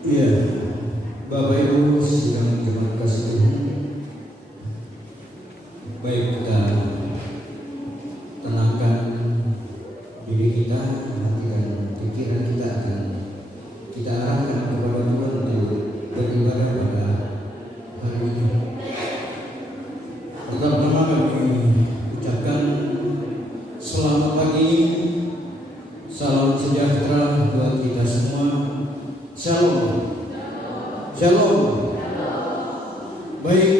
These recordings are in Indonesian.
Iya, Bapak Ibu sidang jemaat kasih Tuhan, baik kita tenangkan diri kita, hati dan pikiran kita akan kita arahkan kepada Tuhan untuk beribadah pada hari ini. Pertama kami ucapkan selamat pagi, salam sejahtera buat kita semua. Shalom. Shalom. Baik,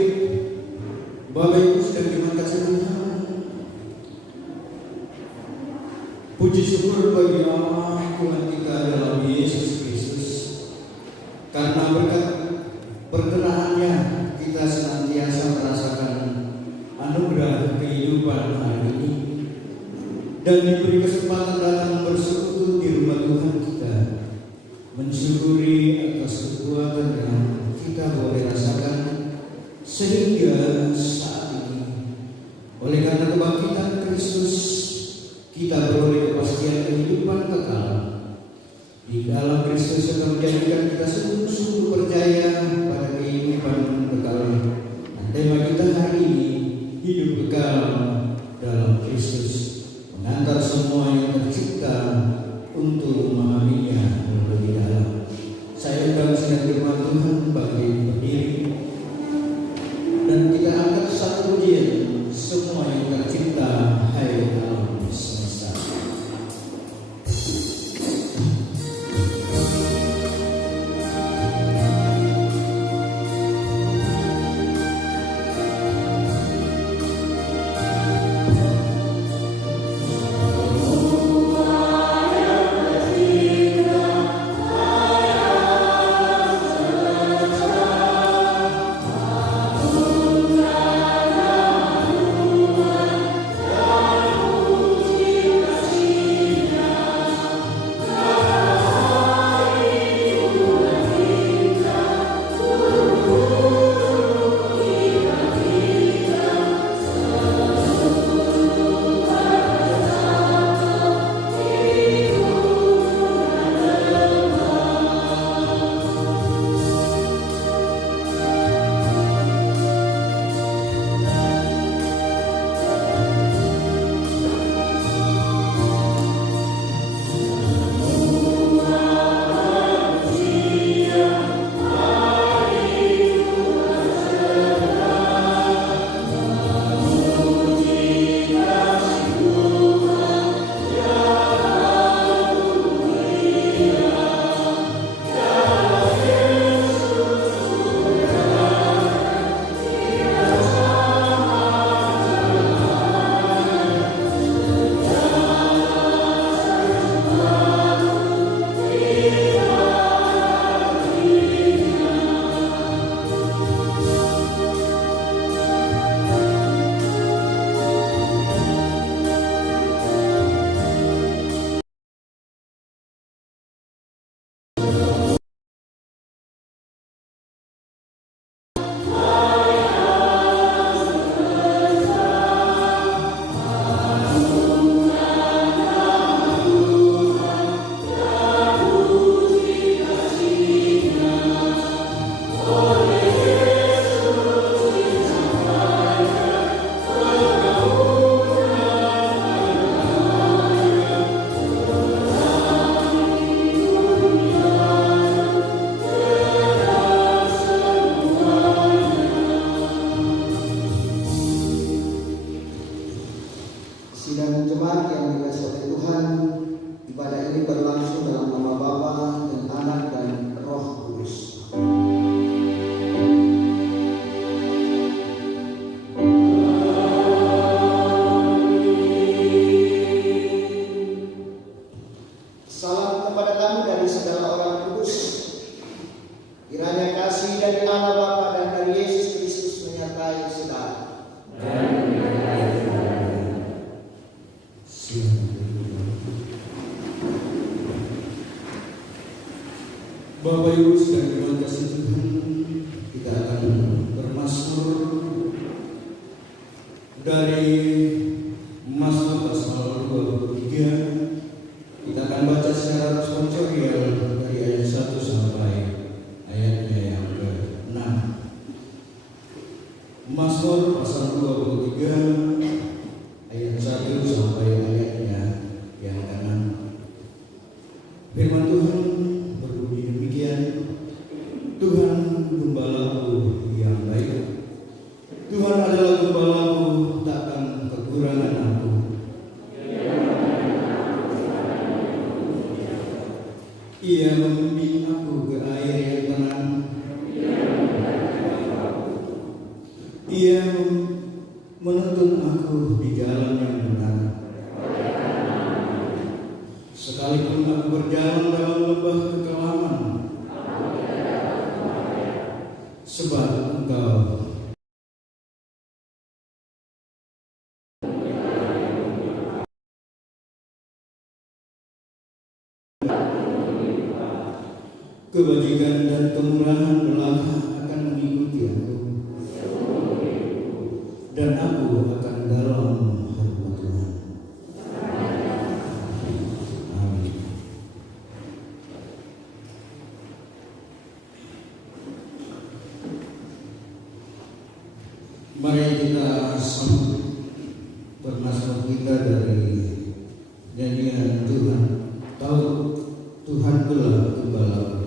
Bapak Ibu sedang dimakasih Tuhan. Puji syukur bagi Allah Tuhan kita dalam Yesus Kristus, karena berkat perkenaannya kita senantiasa merasakan anugerah kehidupan hari ini dan diberi kesempatan datang bersekutu di rumah Tuhan kita, mensyukuri atas kekuatan yang kita boleh rasakan sehingga saat ini. Oleh karena kebangkitan Kristus, kita beroleh kepastian kehidupan kekal. Di dalam Kristus akan menjadikan kita sungguh-sungguh percaya pada kehidupan kekal. Dan tema kita hari ini, hidup kekal dalam Kristus, mengantar semua yang tercipta untuk memahaminya lebih dalam. Saya undang sidang firman Tuhan bagi berdiri dan kita angkat satu pujian, semua yang tercipta, hai alam semesta. Sidang jemaat yang dikasihi oleh Tuhan, ibadah ini berlangsung dalam nama Bapa dan Anak dan Roh Kudus. Salam kepada kamu dari segala orang kudus. Kiranya kasih dari Allah Bapa dan dari Yesus Kristus menyertai saudara. Bapak Ibu sedang dikasihi Tuhan, kita akan bermazmur dari Mazmur pasal 23. Kita akan baca secara responsorial dari ayat 1 sampai Ia membimbing aku ke air yang tenang. Ia menuntun aku di jalan yang benar. Sekalipun aku berjalan dalam lembah kekelaman, sebab Engkau kebajikan dan kemurahan belaka akan mengikuti aku, dan aku akan dalam hormat Tuhan. Amin. Mari kita sambut bernasab kita dari nyanyian Tuhan. Tahu Tuhan telah gembala.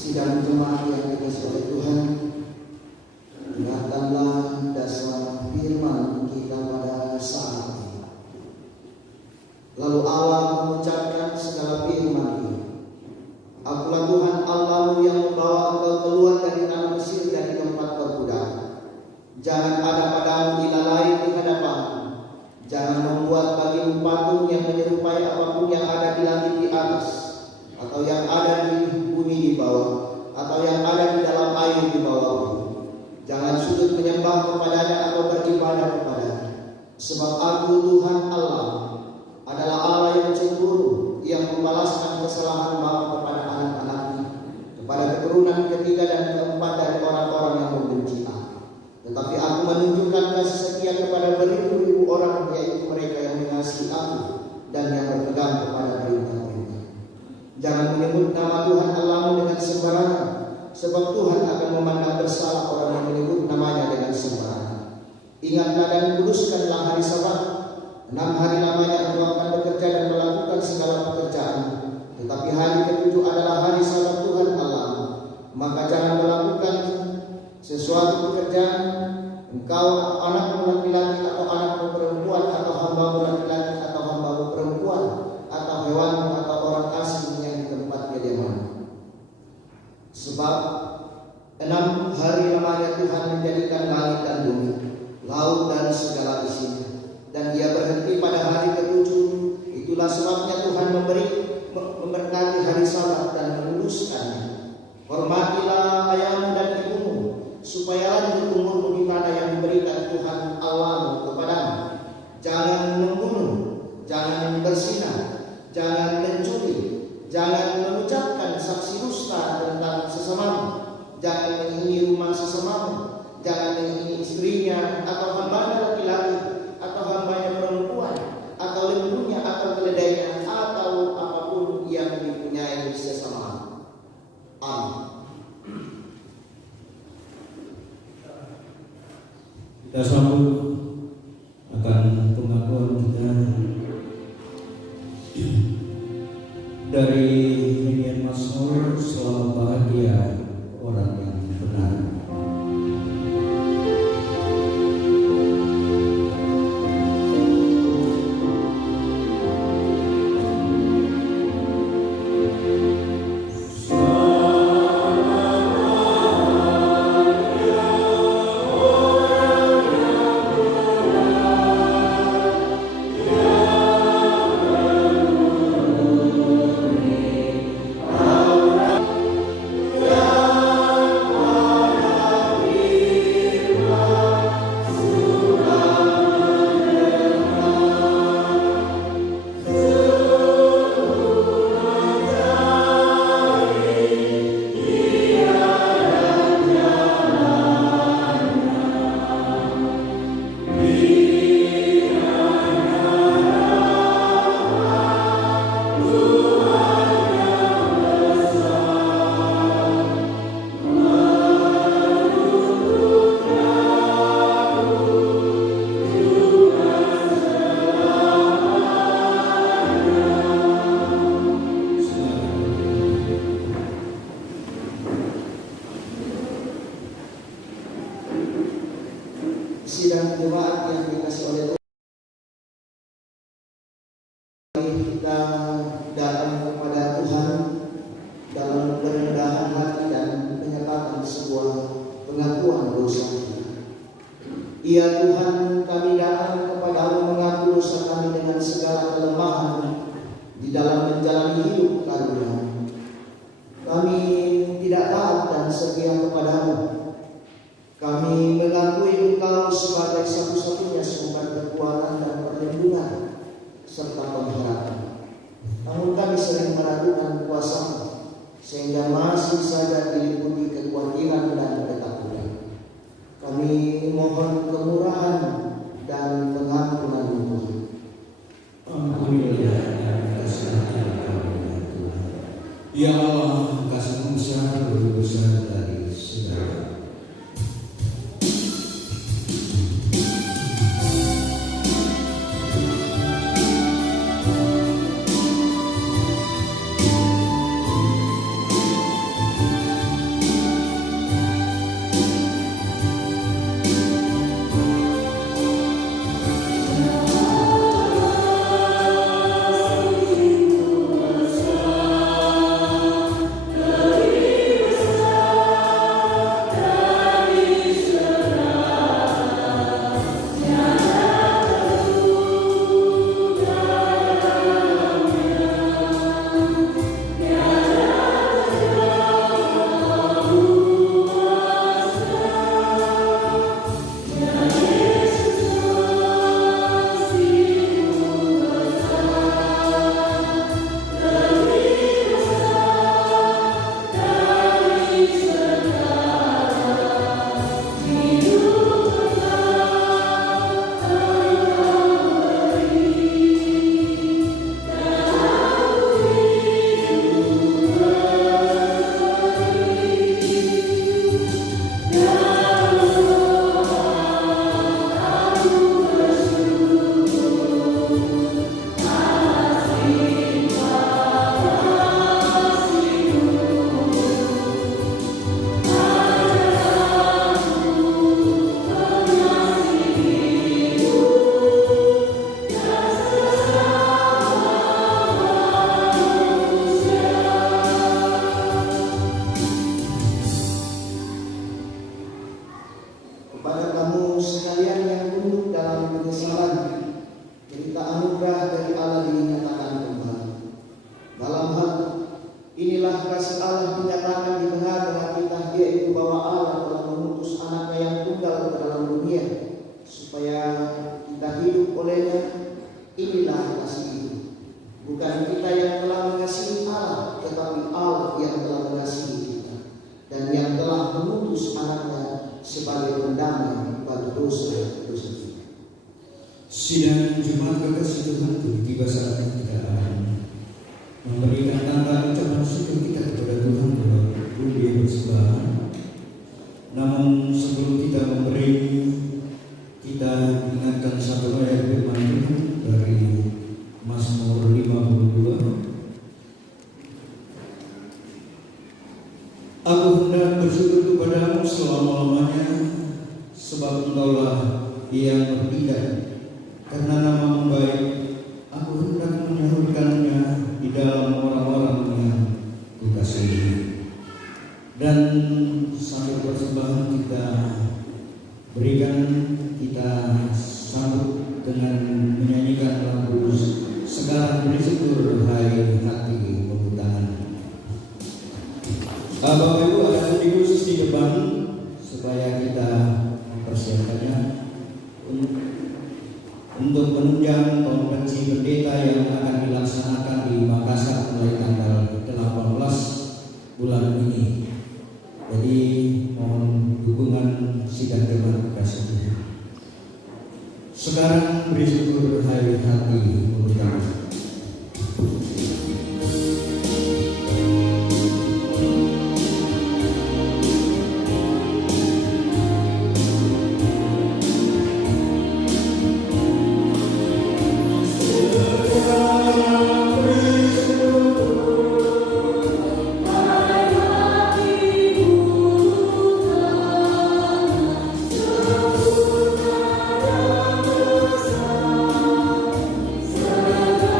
Sidang jemaat yang dikasihi oleh Tuhan, dengarkanlah dasar firman kita pada saat ini. Lalu Allah mengucapkan segala firman ini. Akulah Tuhan Allahmu yang membawa engkau keluar dari tanah Mesir dari tempat perbudakan. Jangan ada padamu ilah lain di hadapanmu. Jangan membuat bagimu patung yang menyerupai apapun yang ada di langit di atas, atau yang ada di bumi di bawah, atau yang ada di dalam air di bawah bumi. Jangan sujud menyembah kepadanya atau beribadah kepadanya. Sebab aku Tuhan Allah adalah Allah yang cemburu, yang membalaskan kesalahan bapa kepada anak-anaknya, kepada keturunan ketiga dan keempat dari orang-orang yang membenci aku. Tetapi aku menunjukkan kasih setia kepada beribu-ribu orang, yaitu mereka yang mengasihi aku dan yang berpegang kepada perintah-perintah. Jangan menyebut nama Tuhan Allahmu dengan sembarangan, sebab Tuhan akan memandang bersalah orang yang menyebut namanya dengan sembarangan. Ingatlah dan kuduskanlah hari Sabat. 6 hari lamanya engkau akan bekerja dan melakukan segala pekerjaan, tetapi hari ke-7 adalah hari Sabat Tuhan Allah. Maka jangan melakukan sesuatu pekerjaan, engkau, anakmu laki-laki atau anakmu perempuan, atau hambamu laki-laki atau hambamu perempuan, atau hewanmu atau orang asing yang di tempat kediaman. Sebab 6 hari lamanya Tuhan menjadikan langit dan bumi, laut dan segala isinya. Dan ia berhenti pada hari ke-7. Itulah sebabnya Tuhan memberkati hari Sabat dan meluruskannya. Hormatilah ayahmu dan ibumu, supaya lanjut umurmu di tanah yang diberikan Tuhan Allahmu kepadamu. Jangan membunuh, jangan berzina, jangan mencuri, jangan mengucapkan saksi dusta tentang sesamamu, jangan menghini rumah sesamamu, jangan menghini istrinya atau hambanya laki-laki atau hambanya perempuan atau lembunya atau keledainya atau apapun yang dipunyai sesamamu. Amin. Kita sambut akan pengakuan kita dari nyanyian Mazmur Selamat Bahagia Orang yang Benar. Sidang jemaat yang dikasih oleh Tuhan, kita datang kepada Tuhan dalam kerendahan hati dan menyatakan sebuah pengakuan dosa. Ya Tuhan, kami datang kepadamu mengaku dosa kami dengan segala kelemahan di dalam menjalani hidup karunia. Kami tidak taat dan setia kepadamu. Kami mengakui Engkau sebagai satu-satunya sumber kekuatan dan perlindungan serta pengharapan. Namun kami sering meragukan kuasa-Mu sehingga masih saja diliputi kekhawatiran dan ketakutan. Kami mohon kemurahan dan pengampunan Tuhan. Ampunilah kesalahan kami ya Tuhan. Ya Allah, kasih-Mu besar lebih besar dari segala. Dari telah dinyatakan di tengah-tengah kita, yaitu bahwa Allah telah mengutus anaknya yang tunggal ke dalam dunia supaya kita hidup olehnya. Inilah kasih itu. Bukan kita yang telah mengasihi Allah, tetapi Allah yang telah mengasihi kita dan yang telah mengutus anaknya sebagai pendamai bagi dosa-dosa kita. Sidang Jumat kekasih Tuhan tiba saatnya kita akan memberikan tanda ucapan syukur kita kepada Tuhan dalam budi persembahan. Namun sebelum kita memberi, kita ingatkan satu ayat firman Tuhan dari Mazmur 52. Aku hendak bersyukur kepadamu selama-lamanya, sebab Engkaulah yang berikan. Karena namamu baik, aku hendak menyahutkannya di dalam orang-orang yang kukasihi. Dan sambil persembahan kita berikan, kita sambut dengan menyanyikan lagu Segala Bersyukur Hai Hati Memberi Tangan. Bapak Ibu, ada kunci khusus di depan supaya kita mempersiapkannya untuk menunjang konferensi pendeta yang akan dilaksanakan di Makassar mulai tanggal 18 bulan ini. Jadi mohon dukungan sidang jemaat kasih Tuhan. Sekarang beri syukur hari hati untuk kami. Segala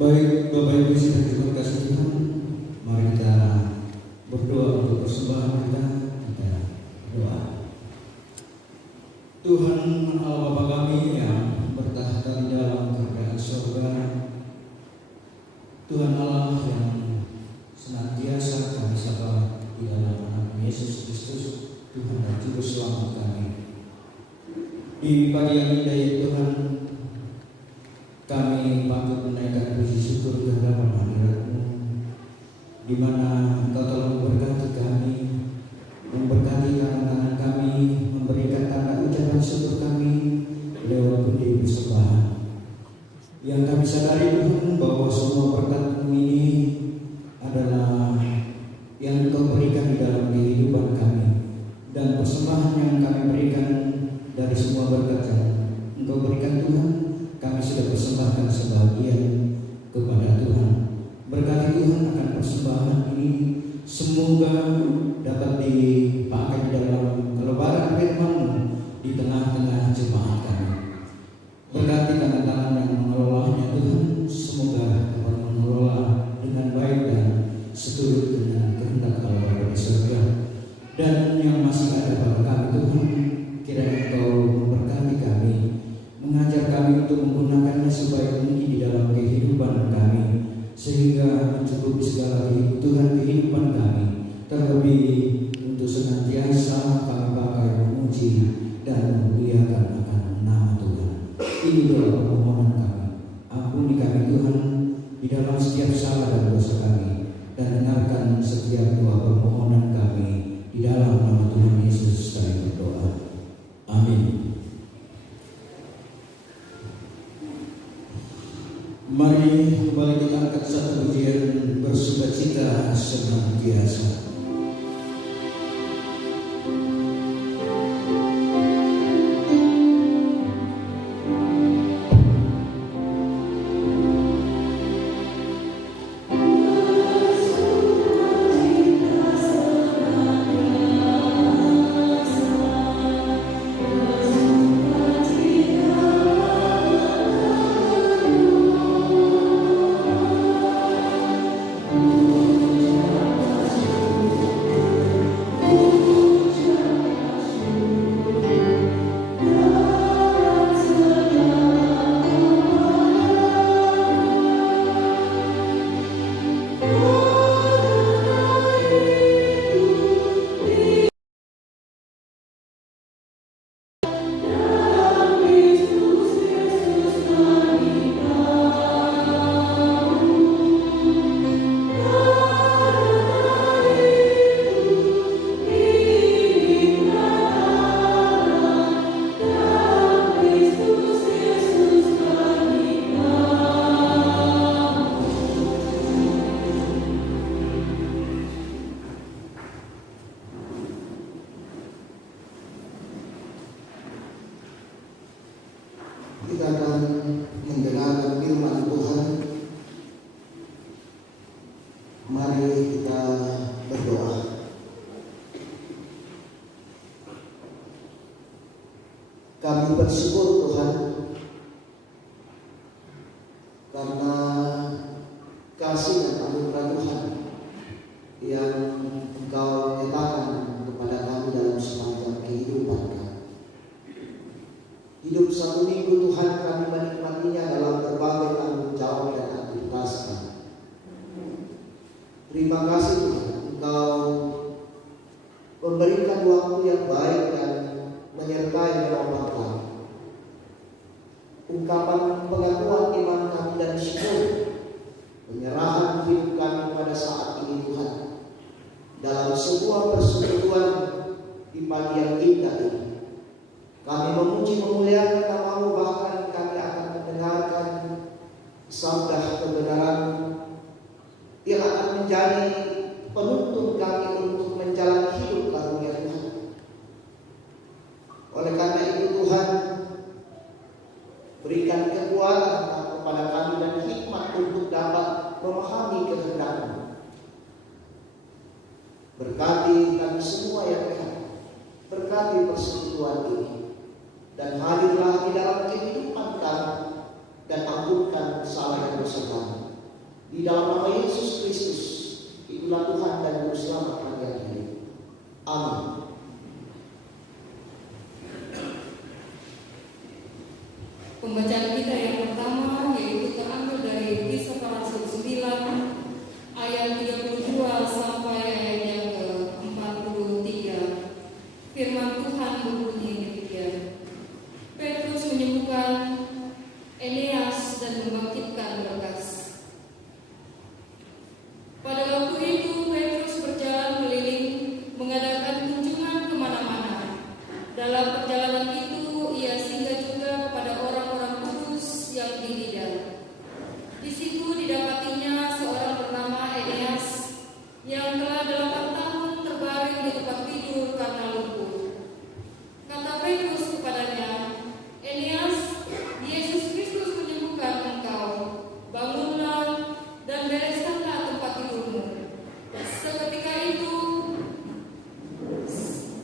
Baik Bapak Ibu terima kasih Tuhan. Mari kita berdoa untuk persembahan kita berdoa. Tuhan Allah Bapa kami yang bertahta di dalam kerajaan surga, Tuhan Allah yang senantiasa kami sapa di dalam nama Yesus Kristus, Tuhan dan Juru Selamat kami. Di pagi yang indah ya Tuhan, kami patut menaikkan puji syukur ke hadapan hadirat-Mu, di mana Engkau telah memberkati kami, memberkati tangan-tangan kami, memberikan tanda ucapan syukur kami lewat pundi persembahan. Yang kami sadari Tuhan bahwa semua berkat-Mu ini adalah yang Engkau berikan di dalam kehidupan kami, dan persembahan yang kami berikan dari semua berkat yang Engkau berikan Tuhan, kami sudah persembahkan sebagian kepada Tuhan. Berkati Tuhan akan persembahan ini, semoga dapat dipakai dalam kelebaran firman-Mu di tengah-tengah jemaat kami. Berkati tangan-tangan yang mengelolanya Tuhan, semoga dapat mengelola dengan baik dan seturut dengan kehendak Allah di surga. Dan yang masih ada pada kami Tuhan, kiranya Engkau memberkati kami, mengajar kami untuk menggunakannya sebaik mungkin di dalam kehidupan kami, sehingga mencukupi segala kebutuhan kehidupan kami, terlebih untuk senantiasa kami pakai memuji dan memuliakan akan nama Tuhan. Ini doa permohonan kami. Ampuni kami Tuhan di dalam setiap salah dan dosa kami, dan dengarkan setiap doa permohonan kami di dalam nama Tuhan Yesus kami berdoa. Amin. Mari kembali kita angkat satu pujian bersukacita senantiasa. Kita akan mendengarkan firman Tuhan. Mari kita berdoa. Kami bersyukur Tuhan karena kasih dan anugerah Tuhan yang Engkau nyatakan kepada kami dalam sepanjang kehidupan kami. Hidup satu minggu Tuhan kami menikmatinya dalam berbagai tanggung jawab dan aktivitas kami. Terima kasih Tuhan, Engkau memberikan waktu yang baik dan menyertai doa kami. Ungkapan pengakuan iman kami dan syukur, penyerahan hidup kami pada saat ini Tuhan, dalam sebuah persetujuan di pagi yang indah ini. Kami memuji memuliakan nama-Mu, bahkan kami akan mendengarkan sabda kebenaran yang akan menjadi penuntun kami untuk menjalani hidup karunia Tuhan. Oleh karena itu Tuhan, berikan kekuatan kepada kami dan hikmat untuk dapat memahami kehendak-Mu. Berkati kami semua ya Tuhan, berkati persekutuan ini, dan hadirlah di dalam kehidupan kami dan ampunkan kesalahan dosa kami. Di dalam nama Yesus Kristus, itulah Tuhan dan Juru Selamat kami akhiri. Amin. Pembacaan kita yang pertama yaitu terambil dari Kisah Para Rasul 9 ayat 32 sampai ayat yang ke-43. Firman Tuhan berbunyi demikian. Petrus menyembuhkan Eneas dan membangkitkan Dorkas. Pada waktu itu Petrus berjalan keliling mengadakan kunjungan kemana-mana. Dalam perjalanan itu ia singgah juga kepada orang-orang kudus yang di Lida. Di situ didapatinya seorang bernama Eneas yang telah 8 tahun terbaring di tempat tidur karena lumpuh. Kata Petrus kepadanya, Eneas, Yesus Kristus menyembuhkan engkau. Bangunlah dan bereskanlah tempat tidurmu.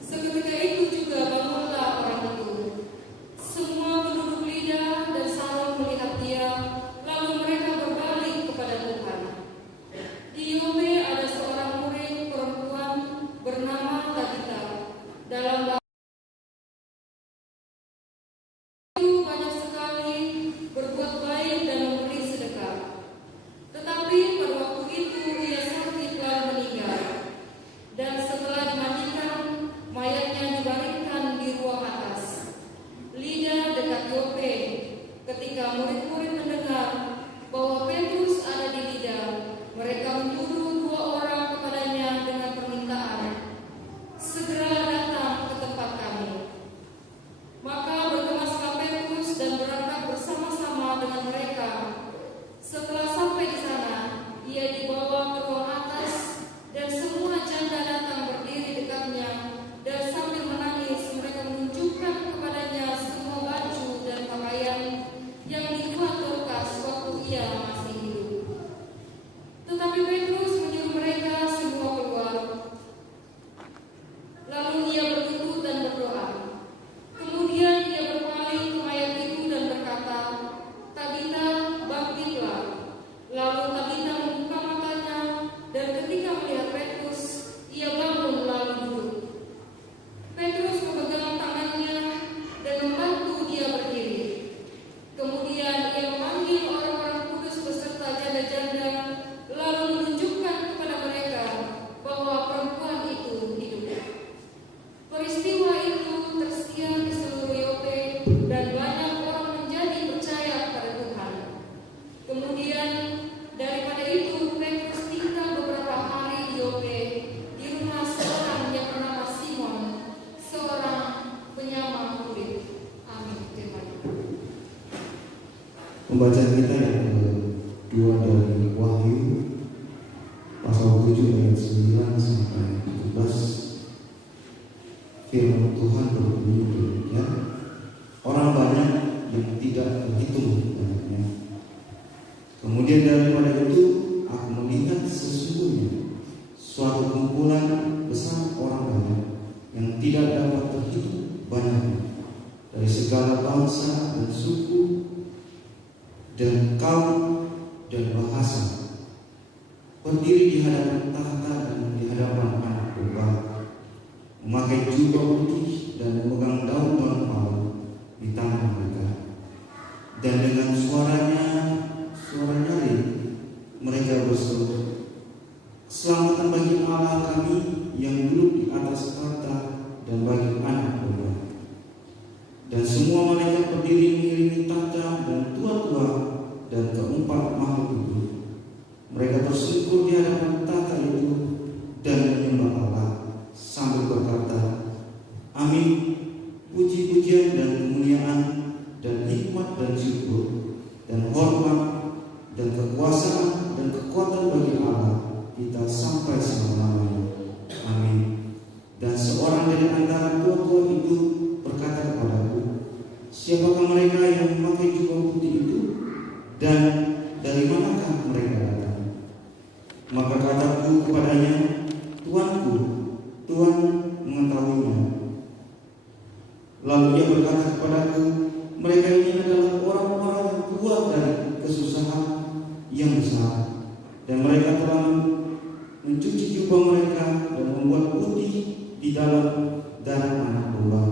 Seketika itu juga bangunlah orang itu. Semua penduduk Lida dan Saron melihat dia, lalu mereka berbalik kepada Tuhan. Di Yope ada seorang murid perempuan bernama Tabita. Dalam itu banyak sekali berbuat baik dan memberi sedekah. Tetapi pada waktu itu ia sakit lalu meninggal. Dan setelah dimandikan, mayatnya dibaringkan di ruang atas. Lida dekat Yope. Ketika murid-murid mendengar bahwa Petrus ada di Lida, mereka menyuruh 2 orang kepadanya dengan permintaan, segera datang ke tempat kami. Maka bergemaslah Petrus dan berangkat bersama-sama dengan mereka. Setelah sampai di sana, ia dibawa ke ruang atas dan semua janda datang berdiri dekatnya, dan sambil menangis mereka menunjukkan kepadanya semua baju dan pakaian yang dibuat Dorkas waktu ia masih hidup. Tetapi Petrus menyuruh mereka semua keluar. Lalu ia berlutut dan berdoa. Kemudian ia berpaling ke mayat itu dan berkata, Tabita, bangkitlah. Lalu Tabita membuka matanya, dan ketika melihat Petrus, ia bangun lalu duduk. Petrus memegang tangannya dan membantu dia berdiri. Kemudian ia memanggil orang-orang kudus beserta janda-janda, lalu menunjukkan kepada mereka bahwa perempuan itu hidup. Peristiwa itu tersiar di seluruh Yope dan banyak orang menjadi percaya kepada Tuhan. Kemudian daripada itu Petrus tinggal beberapa hari di Yope di rumah seorang yang bernama Simon, seorang penyamar kulit. Amin. Terima kasih. Pembacaan kita yang kedua dari Wahyu pasal 7 ayat 9 sampai 17. Firman Tuhan berbunyi demikian. Orang banyak yang tidak terhitung banyaknya. Kemudian daripada itu aku melihat sesungguhnya suatu kumpulan besar orang banyak yang tidak dapat terhitung banyaknya, dari segala bangsa dan suku dan kaum dan bahasa, berdiri di hadapan tahta dan di hadapan Anak Domba, memakai jubah putih dan memegang daun-daun palem di tangan mereka. Dan dengan suara nyaring mereka berseru, keselamatan bagi Allah kami yang duduk di atas tahta dan bagi Anak Domba. Dan semua malaikat berdiri mengiringi tahta dan tua-tua dan keempat makhluk itu. Mereka tersungkur di hadapan tahta itu dan menyembah Allah sambil berkata, Amin, puji-pujian dan kemuliaan dan hikmat dan syukur dan hormat dan kekuasaan dan kekuatan bagi Allah kita sampai selama-lamanya. Amin. Dan seorang dari antara tua-tua itu berkata kepadaku, siapakah mereka yang memakai jubah putih itu? Dan dari manakah mereka datang? Maka kataku kepadanya, Tuanku, Tuhan mengetahuinya. Lalu ia berkata kepadaku, mereka ini adalah orang-orang yang keluar dari kesusahan yang besar, dan mereka telah mencuci jubah mereka dan membuat putih di dalam darah anak domba.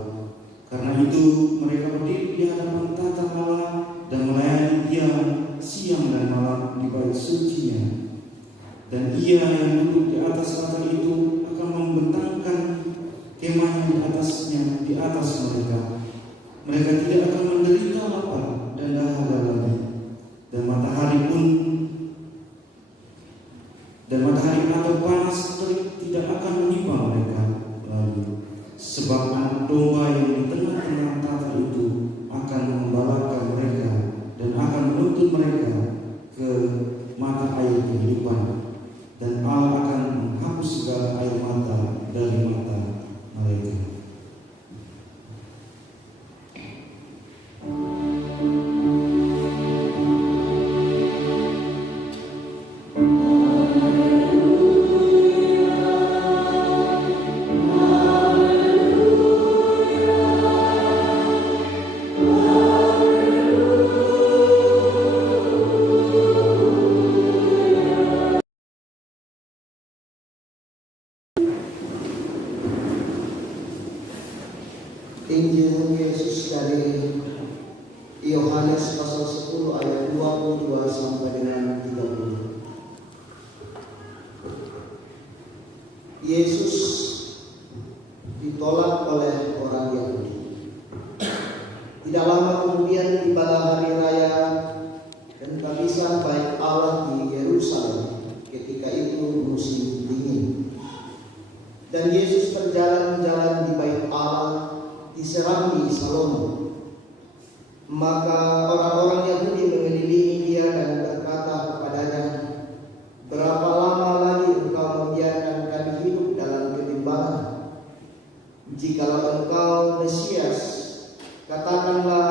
Karena itu mereka berdiri di hadapan tata Allah dan melayani Dia siang dan malam di bait sucinya. Dan Ia yang duduk di atas tahta itu akan membentangkan kemahnya di atasnya di atas mereka. Mereka tidak akan menderita lapar dan dahaga lagi, dan matahari atau panas terik tidak akan menimpa mereka lagi, sebab anak domba yang di tengah-tengah tahta itu akan membalakkan mereka dan akan menuntun mereka ke mata air kehidupan, dan Allah akan menghapus segala air mata dari mata mereka. Injil Yesus dari Yohanes pasal 10 ayat 22 sampai dengan 30. Yesus ditolak oleh orang Yahudi. Tidak lama kemudian tibalah hari raya dan kehabisan bait Allah di Yerusalem. Ketika itu musim dingin. Dan Yesus berjalan-jalan di bait Allah di Serambi Salomo. Maka orang-orang Yahudi mengelilingi Dia dan berkata kepadanya, "Berapa lama lagi engkau membiarkan kami hidup dalam kebimbangan? Jikalau engkau Mesias, katakanlah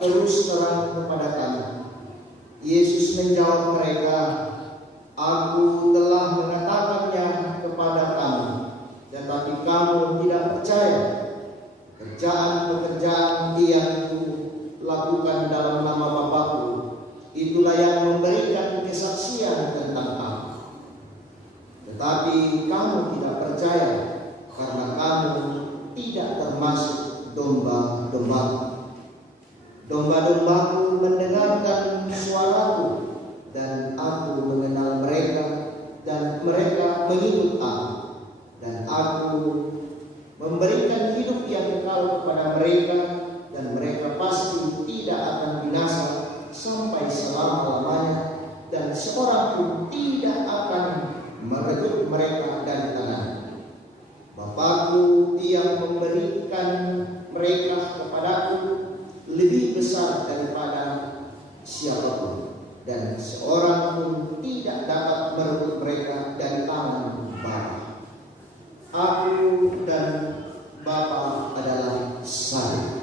terus terang kepada kami." Yesus menjawab mereka, "Aku telah mengatakannya kepada kamu, tetapi kamu tidak percaya. Pekerjaan-pekerjaan yang kulakukan dalam nama Bapa-Ku, itulah yang memberikan kesaksian tentang Aku. Tetapi kamu tidak percaya, karena kamu tidak termasuk domba-domba-Ku. Domba-domba-Ku mendengarkan suara-Ku, dan Aku mengenal mereka, dan mereka mengikut Aku. Dan Aku memberikan hidup yang kekal kepada mereka, dan mereka pasti tidak akan binasa sampai selama-lamanya, dan seorang pun tidak akan merebut mereka dari tangan. Bapa-Ku yang memberikan mereka kepadaku lebih besar daripada siapapun, dan seorang pun tidak dapat merebut mereka dari tangan Bapa. Aku dan Bapa adalah satu."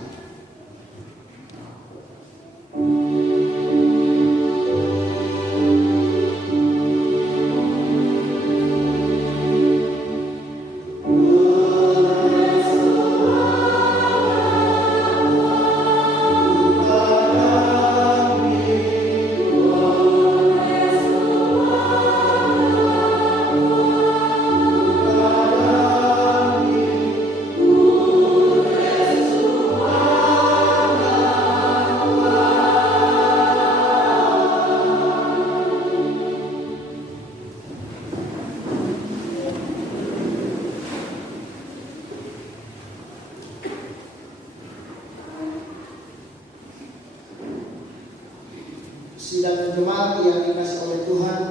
Sidang jemaat yang dikasihi oleh Tuhan,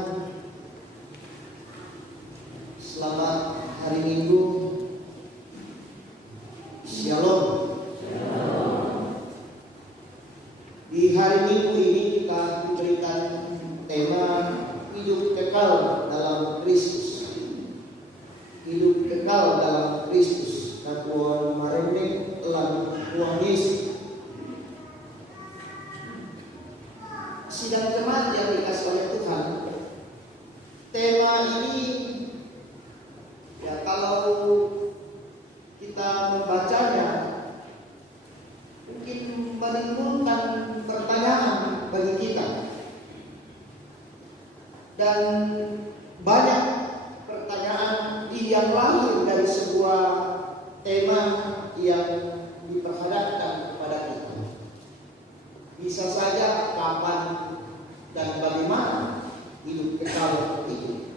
selamat hari Minggu. Shalom. Di hari Minggu ini kita diberikan tema hidup kekal dalam Kristus. Hidup kekal dalam Kristus. Katuan marene lan Tuhan Yesus. Sidang jemaat yang dikasihi oleh Tuhan, tema ini ya kalau kita membacanya mungkin menimbulkan pertanyaan bagi kita. dan banyak pertanyaan yang lahir dari sebuah tema yang diperhadapkan kepada kita. Bisa saja kapan dan bagaimana hidup kekal itu.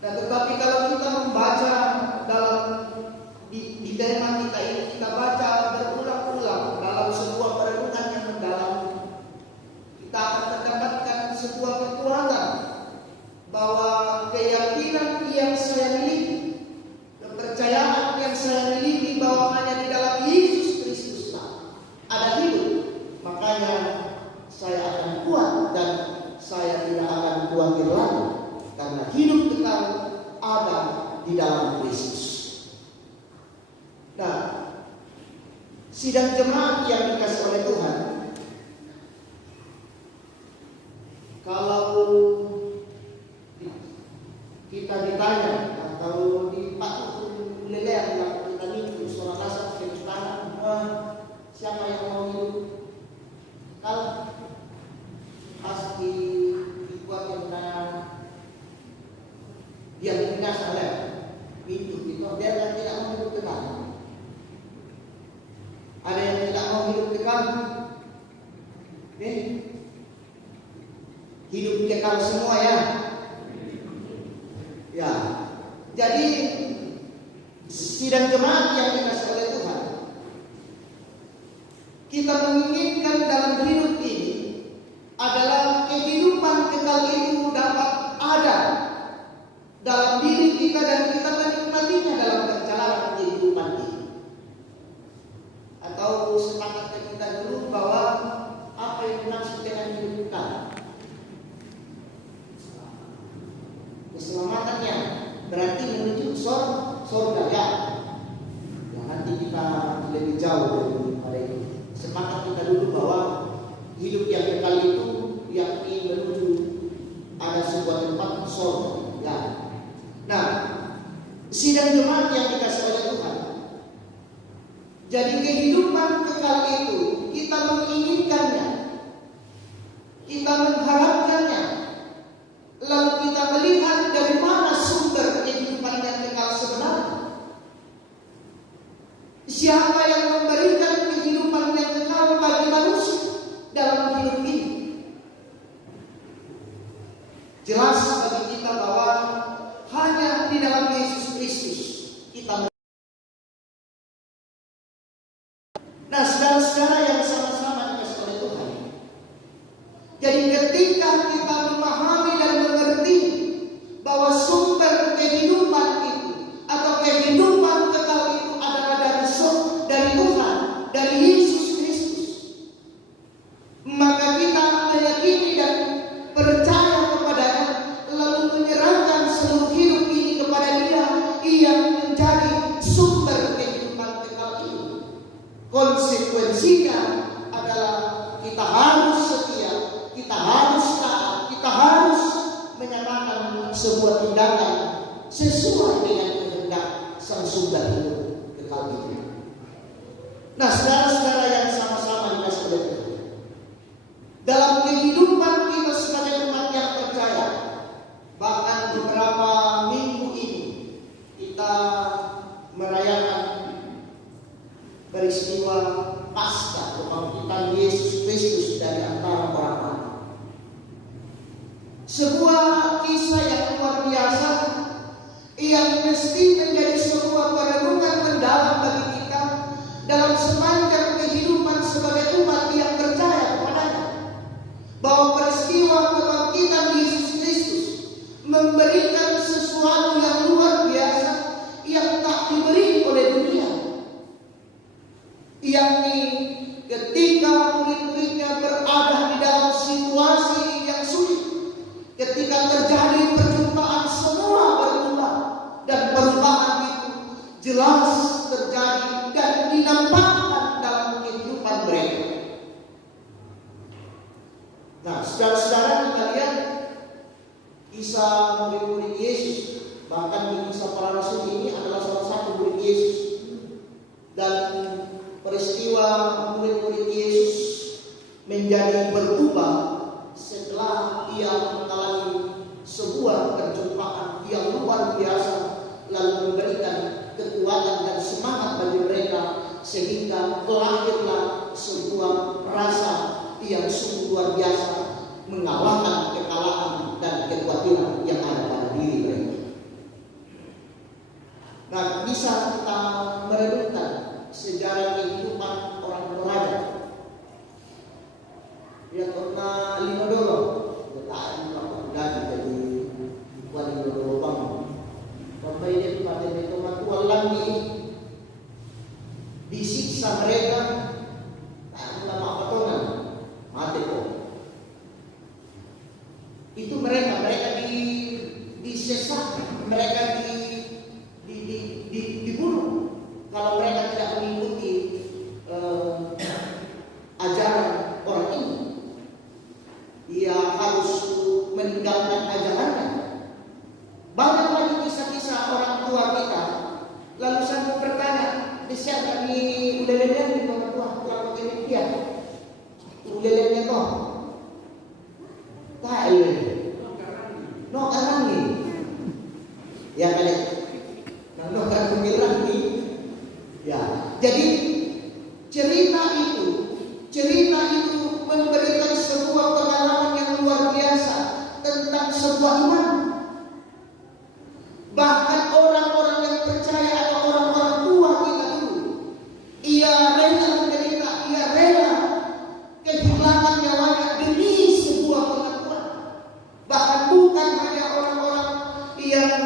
Nah, tetapi kalau kita membaca dalam di tema kita ini, kita baca berulang-ulang dalam sebuah perenungan yang mendalam, kita akan mendapatkan sebuah kekuatan bahwa keyakinan yang saya miliki, kepercayaan yang saya miliki bahwa hanya di dalam Yesus Kristus ada hidup, makanya saya akan kuat dan saya tidak akan khawatir lagi karena hidup kekal ada di dalam Kristus. Nah, sidang jemaat yang dikasih oleh Tuhan, kalau kita ditanya atau dipatut lelehan yang kita minggu soal asal kejutaan, siapa yang mau hidup kekal? Pasti dibuat yang benar. Dia tidak salah. Hidup itu dia tidak mau hidup kekal. Ada yang tidak mau hidup kekal? Hidup kekal semua ya. Ya. Jadi sidang jemaat yang dikasih oleh Tuhan, kita menginginkan dalam hidup ini adalah kehidupan kekal itu dapat ada dalam diri kita dan kita menikmatinya dalam perjalanan kehidupan ini. Atau sepakat kita dulu bahwa apa yang dimaksud dengan hidup kekal? Keselamatannya berarti menuju surga ya. Ya, nanti kita lebih jauh daripada itu. Sepakat kita dulu bahwa hidup yang kekal itu yakni menuju ada sebuah tempat surga. Ya. Nah, sidang jemaat yang dikasih oleh Tuhan, jadi kehidupan kekal itu kita menginginkannya, kita mengharapkannya, lalu kita melihat dari mana sumber kehidupan yang kekal sebenarnya. Siapa yang memberikan kehidupan yang kekal bagi manusia dalam hidup ini? Jelas bagi kita bahwa hanya di dalam Yesus Kristus kita. Nah, saudara-saudara yang sama-sama dikasih oleh Tuhan, jadi ketika kita memahami dan mengerti bahwa sumber kehidupan itu atau kehidupan kekal itu adalah dari Tuhan, dari Yesus Kristus, maka kita meyakini dan percaya kepadanya, lalu menyerahkan seluruh hidup ini kepada Dia yang menjadi sumber kehidupan kekal itu. Konsekuensinya adalah kita harus setia, kita harus taat, kita harus menyatakan sebuah tindakan sesuai dengan kehendak sang sumber hidup kekal itu. Nah, saudara-saudara yang sama-sama dikasih oleh Tuhan, dalam kehidupan kita sebagai umat yang percaya, bahkan beberapa minggu ini kita merayakan peristiwa Paskah, kebangkitan Yesus Kristus dari antara orang mati. Sebuah kisah yang luar biasa yang mesti menjadi sebuah perenungan mendalam bagi kita dalam sepanjang kehidupan sebagai umat yang percaya kepadanya, bahwa peristiwa kebangkitan Yesus Kristus memberikan sesuatu yang luar biasa yang tak diberi oleh dunia, yakni ketika murid-muridnya berada di dalam situasi yang sulit, ketika terjadi perjumpaan semua berubah, dan perubahan itu jelas terjadi dan dinampakkan dalam kehidupan mereka. Nah, saudara-saudara, kita lihat kisah murid-murid Yesus. Bahkan di kisah para rasul ini adalah salah satu murid Yesus. Dan peristiwa murid-murid Yesus menjadi berubah setelah ia mengalami kekuatan dan semangat bagi mereka, sehingga lahirlah sebuah rasa yang sungguh luar biasa, mengalahkan kekalahan dan kekhawatiran yang ada pada diri mereka. Nah, bisa kita merenungkan sejarah kehidupan orang Toraja. Ya, karena Linodoro, letakkan kapal lagi jadi kuali Linodoro bang. Sampai dia pada itu matual lagi disiksa mereka, tak lama potongan mati kok. Itu mereka disesak, mereka dibunuh kalau mereka tidak mengikuti ajaran orang ini. Ia harus meninggalkan ajarannya. Banyak lagi kisah-kisah orang tua kita. Lalu saya bertanya, siapa di ulelenya di orang tua begini dia? Ulelenya toh, tak ulelenya, no karangi, ya kalian, no karangi, ya. Jadi cerita itu memberikan sebuah pengalaman yang luar biasa tentang sebuah iman. Bahkan orang-orang yang percaya atau orang-orang tua kita dulu, ia rela menderita, ia rela kehilangan nyawanya demi sebuah pengakuan. Bahkan bukan hanya orang-orang yang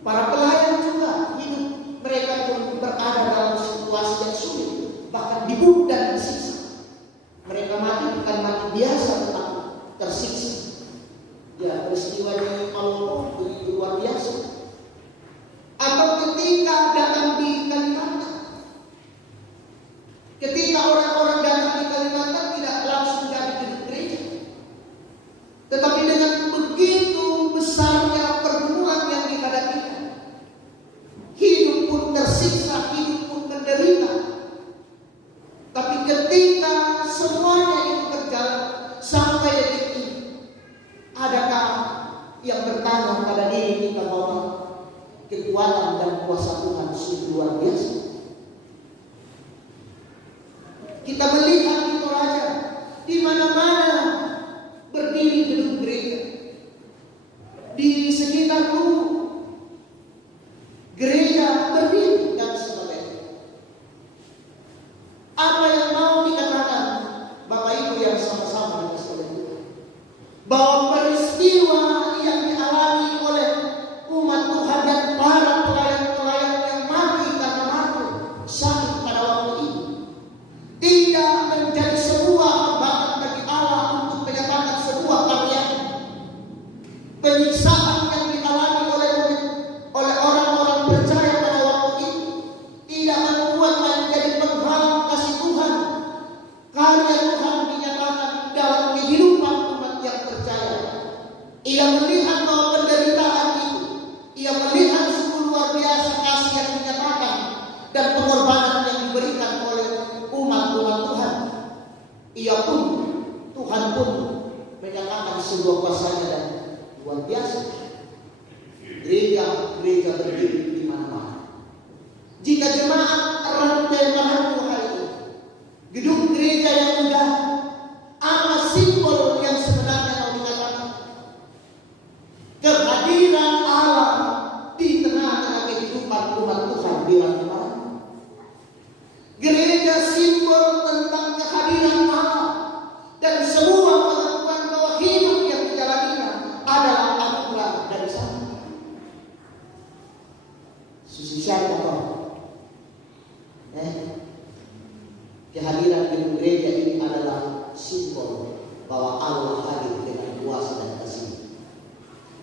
para pelayan juga hidup, mereka pun berada dalam situasi yang sulit, bahkan dibunuh dan disiksa. Mereka mati bukan mati biasa, tetapi tersiksa. Ya, peristiwanya Allah begitu luar biasa. Atau ketika datang di Kalimantan, ketika orang-orang datang di Kalimantan tidak langsung dari gedung gereja, tetapi dengan begitu besarnya pergumulan yang dihadapinya, hidup pun tersiksa, hidup pun menderita. Tapi ketika semuanya itu berjalan sampai detik ini, adakah yang bertanya pada diri kita bahwa kekuatan dan kuasa Tuhan sungguh luar biasa? Kita melihat di Toraja, di mana-mana berdiri gedung gereja, di sekitar gereja berdiri dan sebagainya. Apa yang mau dikatakan Bapak Ibu yang sama-sama kita sekalian, bahwa peristiwa yang dialami oleh umat Tuhan dan para pelayan-pelayan yang mati karena mati sakit pada waktu ini tidak menjadi sebuah hambatan bagi Allah untuk menyatakan sebuah karya. Penyiksaan yang dialami oleh orang-orang percaya pada waktu ini tidak membuat menjadi penghalang kasih Tuhan. Karya Tuhan dinyatakan dalam kehidupan umat yang percaya. Ia melihat bahwa penderitaan itu, ia melihat sungguh luar biasa kasih yang dinyatakan dan pengorbanan yang diberikan oleh umat-umat Tuhan. Ia pun, Tuhan pun menyatakan sebuah kuasanya dan luar biasa. Gereja berdiri di mana-mana. Jika jemaat rantai menantu hari ini, gedung gereja yang indah, apa simbol yang sebenarnya mau dikatakan? Kehadiran Allah di tengah-tengah kehidupan umat Tuhan di mana-mana. Gereja simbol tentang kehadiran Allah dan semua pengakuan bahwa hidup yang dijalaninya adalah anugerah dari Sang. Susi siapa kau? Kehadiran gedung gereja ini adalah simbol bahwa Allah hadir dengan kuasa dan kasih,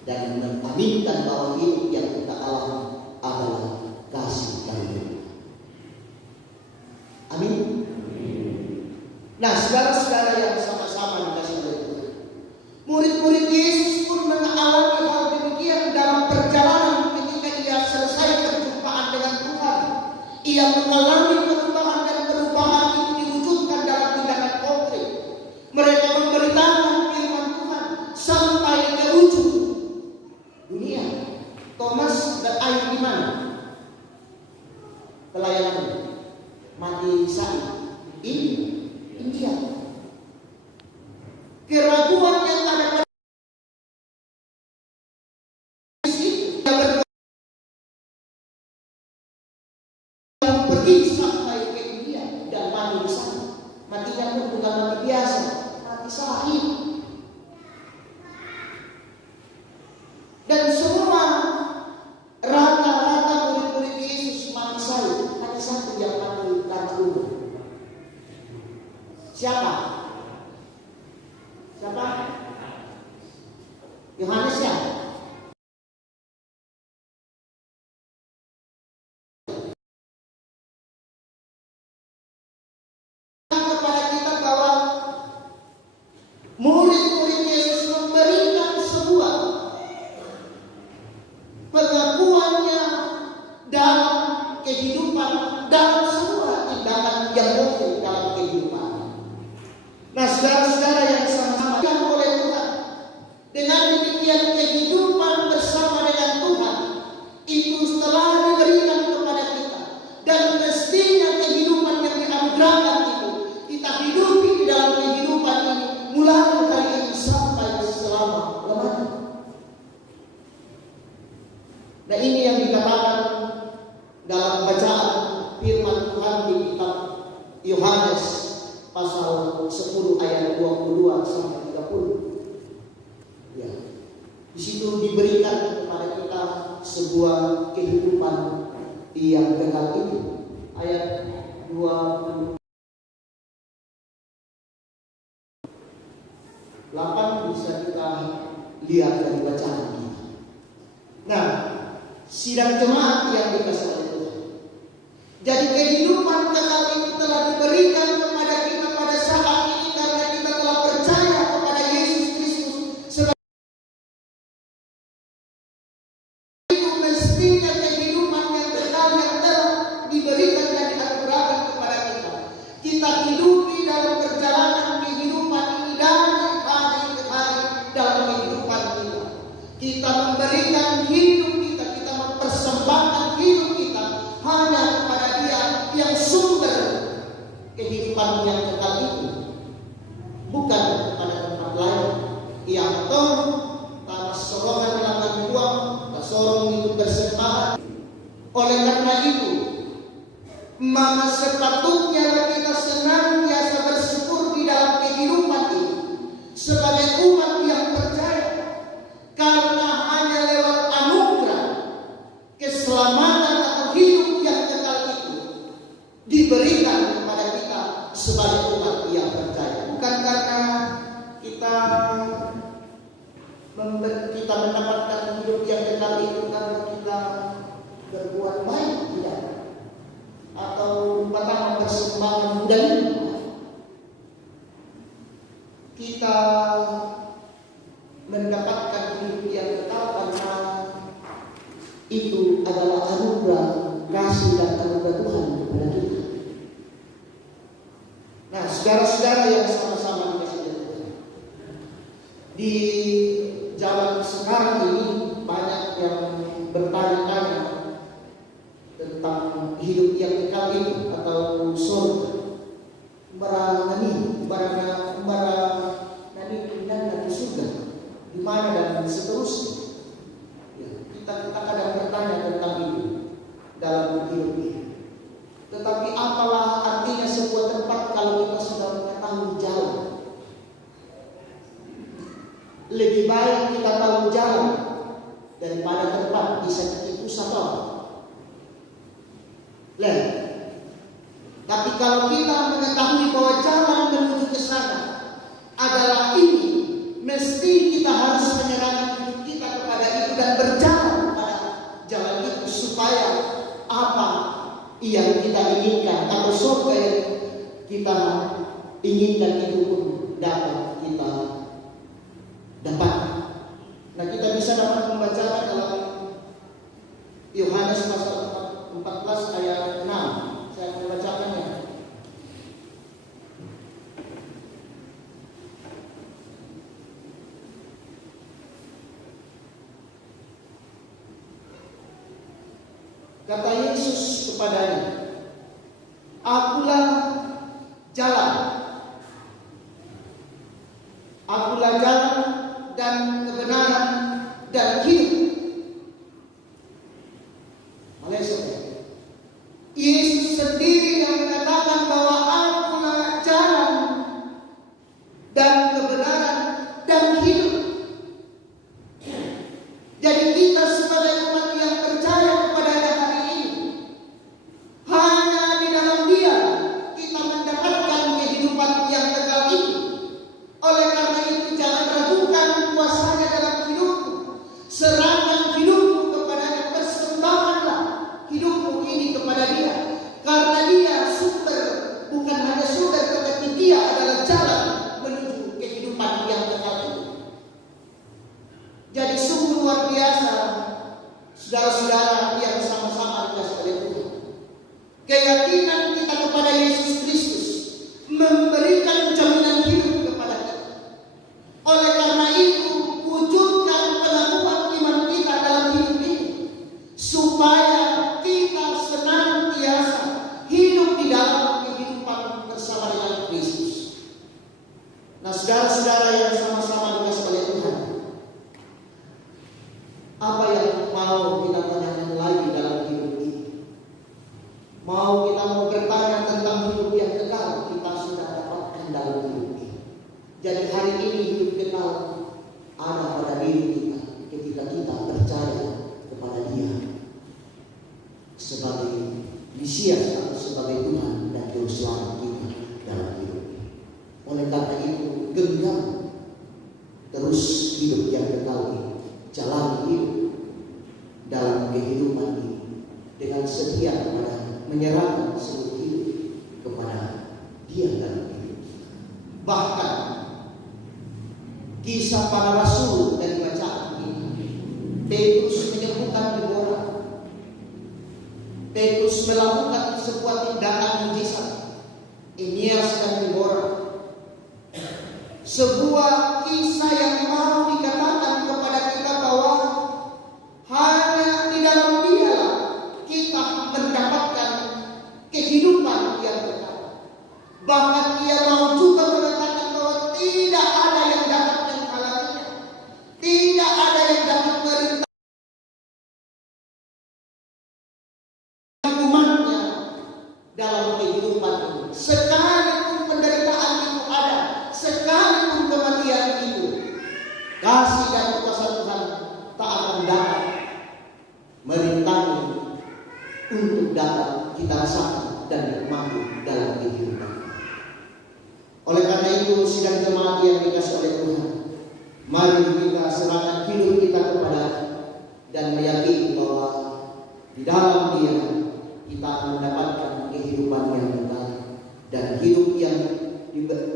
dan mengaminkan bahwa hidup yang kita alami adalah kasih dan hidup. Amin. Nah, saudara-saudara yang sama-sama dikasih oleh Tuhan, murid-murid Yesus pun mengalami hal demikian dalam perjalanan ketika ia selesai perjumpaan dengan Tuhan. Ia mengalami perubahan dan perubahan itu diwujudkan dalam tindakan konkret. Mereka memberitakan firman Tuhan sampai ke ujung dunia. Thomas dan air di mana? pun bukan mati biasa, mati salib. Dan semua rata-rata murid-murid Yesus mati salib. Hanya satu yang mati karena umur. Siapa? Siapa? Yohanes ya? Kepada kita bahwa murid-murid Yesus memberikan sebuah pengakuannya dalam kehidupan, dalam semua tindakan yang mungkin dalam kehidupan. Nah, saudara-saudara yang sama-sama oleh Tuhan, dengan demikian kehidupan bersama dengan Tuhan itu telah diberikan kepada kita, dan mestinya kehidupan yang dianugerahkan itu kita hidupi di dalam kehidupan ini mulai dari ini sampai selama-lamanya. Nah, ini yang dikatakan dalam bacaan firman Tuhan di kitab Yohanes pasal 10 ayat 22 sampai 30. Ya. Di situ diberikan kepada kita sebuah kehidupan yang kekal itu. Ayat 28 bisa kita lihat dari bacaan ini. Nah, sidang jemaat yang dikasih oleh Tuhan. Jadi kehidupan kekal itu telah diberikan kepada kita pada saat ini karena kita telah percaya kepada Yesus Kristus sebagai itu. Mestinya kehidupan yang kekal yang telah diberikan dan dianugerahkan kepada kita, kita hidupi dalam perjalanan kehidupan ini dari hari ke hari dalam kehidupan kita. Kita memberikan hidup kita, kita mempersembahkan hidup kita hanya kepada Dia yang sumber kehidupan yang kekal itu, bukan kepada tempat lain. Yang toh tanah sorongan dalam buang, tak sorong itu bersemangat. Oleh karena itu, maka sepatutnya kita senantiasa bersyukur di dalam kehidupan ini sebagai umat yang percaya, karena hanya lewat anugerah keselamatan atau hidup yang kekal itu diberikan kepada kita sebagai umat yang percaya. Bukan karena kita mendapatkan hidup yang kekal itu karena kita berbuat baik, tidak, atau pertama persembahan dan kita mendapatkan hidup yang kekal karena itu adalah anugerah kasih dan anugerah Tuhan kepada kita. Nah, saudara-saudara yang sama-sama dikasihi Tuhan, di zaman sekarang ini banyak yang bertanya-tanya tentang hidup yang kekal itu atau surga. Nani surga di mana dan seterusnya. Ya, kita kadang bertanya tentang itu dalam hidup ini. Tetapi apalah artinya sebuah tempat kalau kita sudah mengetahui jalan? Lebih baik kita tahu jalan daripada tempat bisa ditipu satu. Tapi kalau kita mengetahui bahwa jalan menuju ke sana adalah ini, mesti kita harus menyerahkan hidup kita kepada itu dan berjalan pada jalan itu supaya apa yang kita inginkan atau surga yang kita inginkan itu pun dapat kita dapat. Nah, kita bisa dapat membacakan dalam Yohanes pasal 14 ayat 6. Saya akan membacakannya. Kata Yesus kepadanya, "Akulah jalan. Akulah jalan dan kebenaran dan hidup." Haleluya. Yesus sendiri yang mengatakan bahwa akulah jalan Jadi kita sebagai umat yang percaya kepadanya hari ini, hanya di dalam Dia kita mendapatkan kehidupan yang kekal itu. Oleh karena itu jangan ragukan kuasanya dalam hidupmu. Serahkan hidupmu kepadanya, persembahkanlah hidupmu ini kepada Dia. Karena Dia sumber, bukan hanya sumber, tetapi Dia adalah jalan menuju kehidupan yang kekal itu. Jadi sungguh luar biasa, saudara-saudara yang sama-sama dikasih oleh Tuhan. Keyakinan kita kepada Yesus Kristus memberikan jaminan hidup kepada kita. Oleh karena itu, wujudkan pengakuan iman kita dalam hidup ini, supaya kita senantiasa hidup di dalam kehidupan bersama dengan Kristus. Nah, saudara-saudara yang sama-sama dikasih oleh Tuhan, apa yang mau kita tanyakan lagi dalam hidup ini? Mau kita mau bertanya tentang hidup yang kekal, kita sudah dapatkan dalam hidup ini. Jadi hari ini hidup kekal ada pada diri kita ketika kita percaya kepada Dia sebagai Mesias atau sebagai Tuhan dan Juru Selamat kita dalam hidup ini. Oleh karena itu, genggam terus hidup yang kekal ini. Jalani hidup dalam kehidupan ini dengan setia kepada, menyerahkan seluruh hidup kepada Dia dalam hidup. Bahkan kisah para rasul dari bacaan ini, Petrus menyembuhkan orang, Petrus melakukan sebuah tindakan mujizat, Eneas dan Deborah. Sebuah kisah yang mau dikatakan kepada kita bahwa hanya di dalam Dia kita mendapatkan kehidupan yang kekal. Bahkan Ia mau juga mengatakan bahwa tidak ada yang dapat menghalanginya, tidak ada yang dapat merintah umatnya dalam kehidupan ini. Sekalipun penderitaan itu ada, sekalipun kematian itu, kasih dan kuasa Tuhan tak akan dapat merintangi untuk dapat kita rasakan dan nikmati dalam kehidupan. Oleh karena itu, sidang jemaat yang dikasih oleh Tuhan, mari kita serahkan hidup kita kepada dan meyakini bahwa di dalam Dia kita akan mendapatkan kehidupan yang kekal dan hidup yang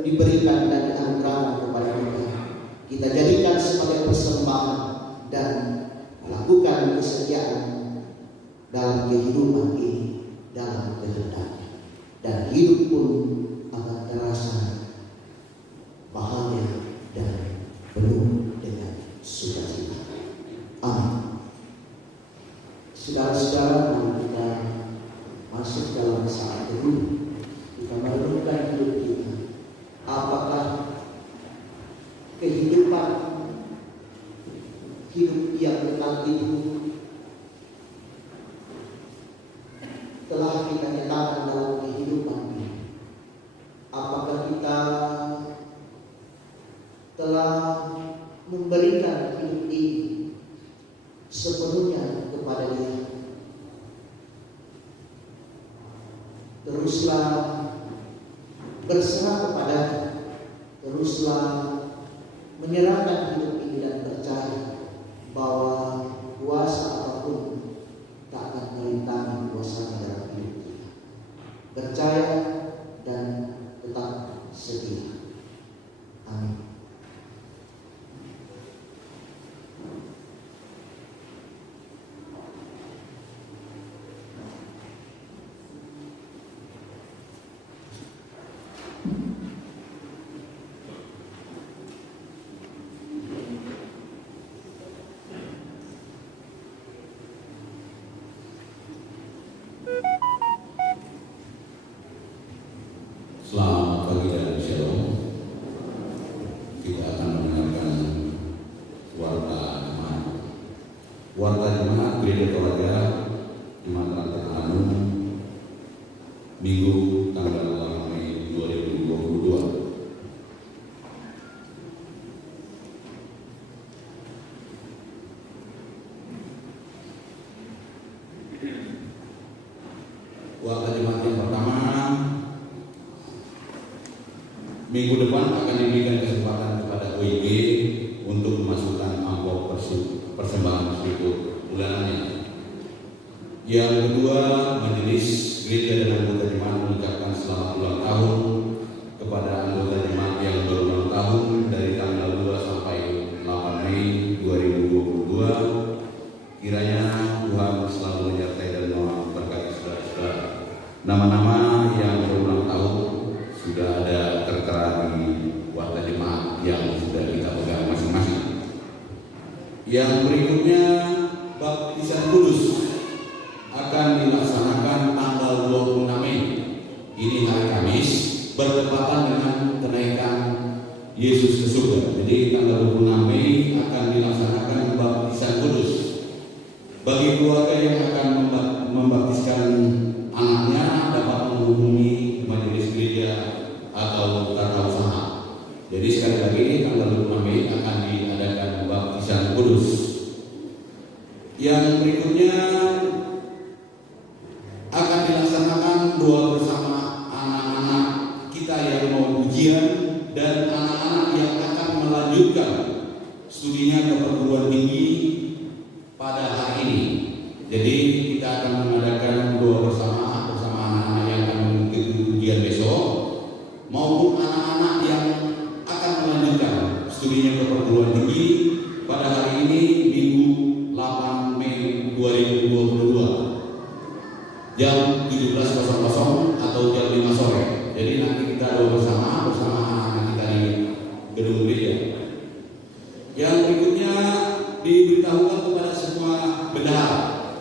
diberikan dan dianugerahkan kepada kita. Kita jadikan sebagai persembahan dan lakukan kesetiaan dalam kehidupan ini, dalam kehendaknya, dan hidup pun akan terasa bahagia dan penuh dengan sukacita. Amin. Saudara-saudara, mari kita masuk dalam saat teduh. Kita merenungkan hidup kita. Apakah kehidupan hidup yang kekal itu telah kita nyatakan dalam kehidupan ini? Apakah kita telah memberikan hidup ini sepenuhnya kepada Dia? Teruslah berserah kepada, teruslah menyerahkan hidup ini dan percaya bahwa kuasa apapun tak akan merintangi kuasa dalam hidup kita. Percaya dan tetap setia. Amin. Selamat pagi dan shalom. Kita akan mendengarkan warta jemaat Gereja Toraja Jemaat Rantai Anung Minggu tanggal 8 Mei 2022. Warta jemaat yang pertama, minggu depan akan diberikan kesempatan kepada OIG untuk memasukkan amplop persembahan berikut bulanannya. Yang kedua, majelis gereja dan anggota jemaat mengucapkan selamat ulang tahun kepada anggota jemaat yang berulang tahun dari tanggal 2 sampai 8 Mei 2022. Kiranya Tuhan selalu menyertai dan memberkati saudara-saudara. Nama-nama yang berulang tahun sudah ada tertera di warta jemaat yang sudah kita pegang masing-masing. Yang berikutnya, baptisan kudus akan dilaksanakan tanggal 26 Mei. Ini hari Kamis, bertepatan dengan kenaikan Yesus ke surga. Jadi tanggal 26 Mei akan dilaksanakan baptisan kudus. Bagi keluarga yang akan membaptiskan anaknya dapat menghubungi majelis gereja atau tata usaha. Jadi sekali lagi tanggal 26 Mei akan diadakan baptisan kudus. Yang berikutnya akan dilaksanakan doa bersama anak-anak kita yang mau ujian dan anak-anak yang akan melanjutkan studinya ke perguruan tinggi pada hari ini. Jadi kita akan mengadakan doa bersama anak-anak yang akan mengikuti ujian besok maupun anak-anak yang akan melanjutkan studinya ke perguruan tinggi pada hari ini, Minggu 8 Mei 2022 jam 17.00 atau jam 5 sore. Jadi nanti kita doa bersama anak-anak kita di gedung gereja. Yang berikutnya diberitahukan kepada semua bendahara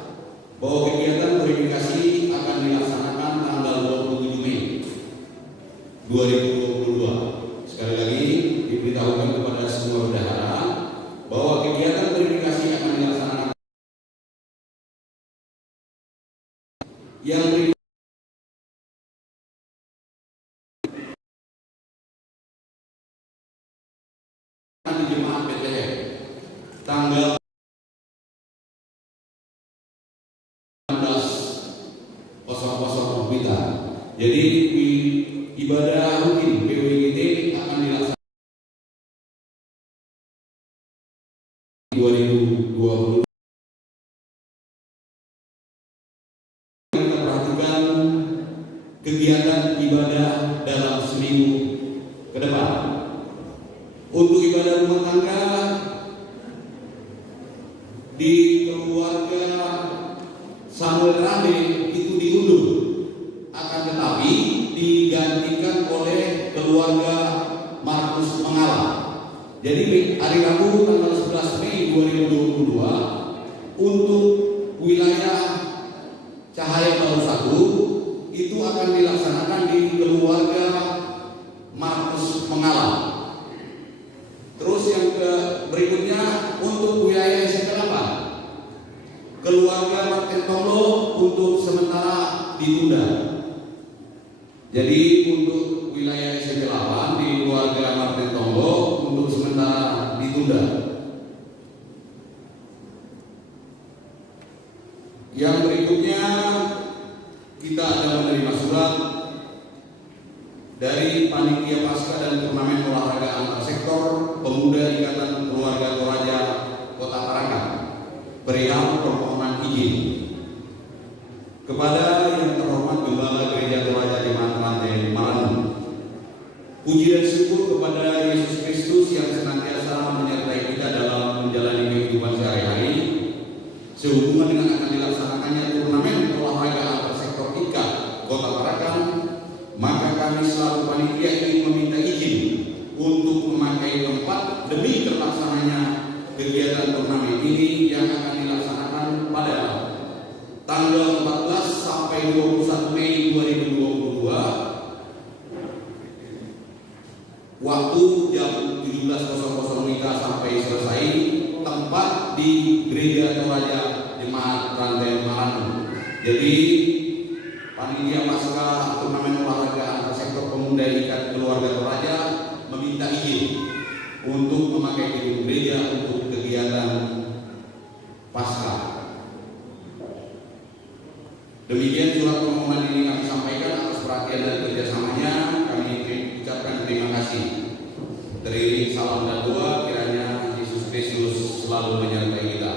bahwa kegiatan verifikasi akan dilaksanakan tanggal 27 Mei 2022. Sekali lagi diberitahukan kepada semua bendahara bahwa kegiatan verifikasi akan dilaksanakan yang berikutnya. Di jemaat PTM tanggal 19.00 WITA. Jadi ibadah rutin PWGT akan dilaksanakan 2020. Kita perhatikan kegiatan ibadah dalam seminggu ke depan. Untuk ibadah rumah tangga di keluarga Samuel Rande itu diundur, akan tetapi digantikan oleh keluarga Markus Mangala. Jadi hari Rabu tanggal 11 Mei 2022 untuk wilayah Cahaya Baru 1 itu akan dilaksanakan di keluarga Markus Mangala. Terus yang berikutnya untuk wilayah SMP 8 keluarga Martin Tonglo untuk sementara ditunda. Jadi untuk wilayah SMP 8 di keluarga Martin Tonglo untuk sementara ditunda. Yang berikutnya kita ada menerima surat dari Panitia Pasca dan Turnamen Olahraga Antar Sektor Pemuda Ikatan Keluarga Toraja Kota Tarakan perihal permohonan izin kepada yang terhormat Gembala Gereja Toraja di Rantai Malang. Puji dan syukur kepada Yesus Kristus yang senantiasa menyertai kita dalam menjalani kehidupan sehari-hari. Sehubungan dengan akan dilaksanakannya turnamen olahraga antar sektor IKA Kota Tarakan, maka kami selaku panitia ingin meminta izin untuk memakai tempat demi terlaksananya kegiatan turnamen ini yang akan dilaksanakan pada tanggal 14 sampai 21 Mei 2022 waktu jam 17.00 WITA sampai selesai, tempat di Gereja Toraja Jemaat Rantai Malang. Jadi Panitia Pasca Turnamen Olahraga Antar Sektor Pemuda Ikat Keluarga Toraja meminta izin untuk memakai gedung gereja untuk kegiatan Pasca. Demikian surat permohonan ini menyertai kita.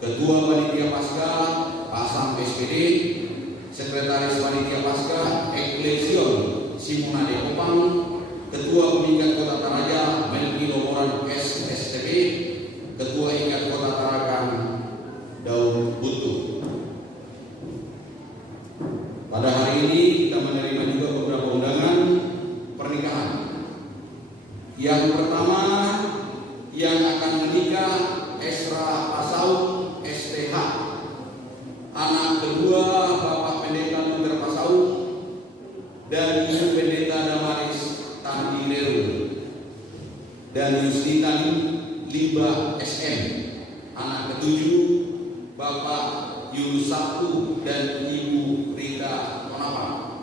Ketua Panitia Paskah Pak Sam SPD, Sekretaris Panitia Paskah Eklesion Simona De Opang, Ketua Pemikat Kota Taraja Melki Lomoran SSTP, Ketua Ikat Kota Tarakan Daud Butuh. Pada hari ini kita menerima juga beberapa undangan pernikahan. Yang pertama yang akan menikah Esra Pasaung STH, anak kedua Bapak Pendeta Luther Pasaung dan Ibu Pendeta Damaris Tandireru, dan Yustina Liba SM, anak ketujuh Bapak Yulus Sabtu dan Ibu Rita Konapa.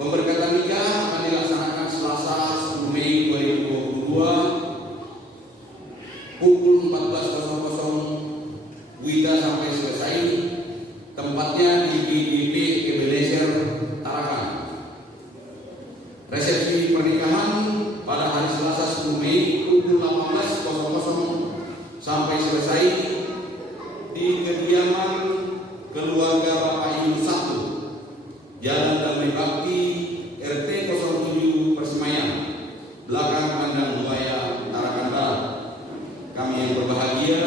Pemberkatan nikah akan dilaksanakan Selasa 10 Mei 2022 pukul 14.00 WIDA sampai selesai. Tempatnya di BDP Ebenezer Tarakan. Resepsi pernikahan pada hari Selasa 10 Mei pukul 18.00 sampai selesai di kediaman keluarga Bapak Yunus Sabtu, Jalan Damai Bakti, RT 07 Persemayan, belakang kandang buaya Tarakan Barat. Kami yang berbahagia,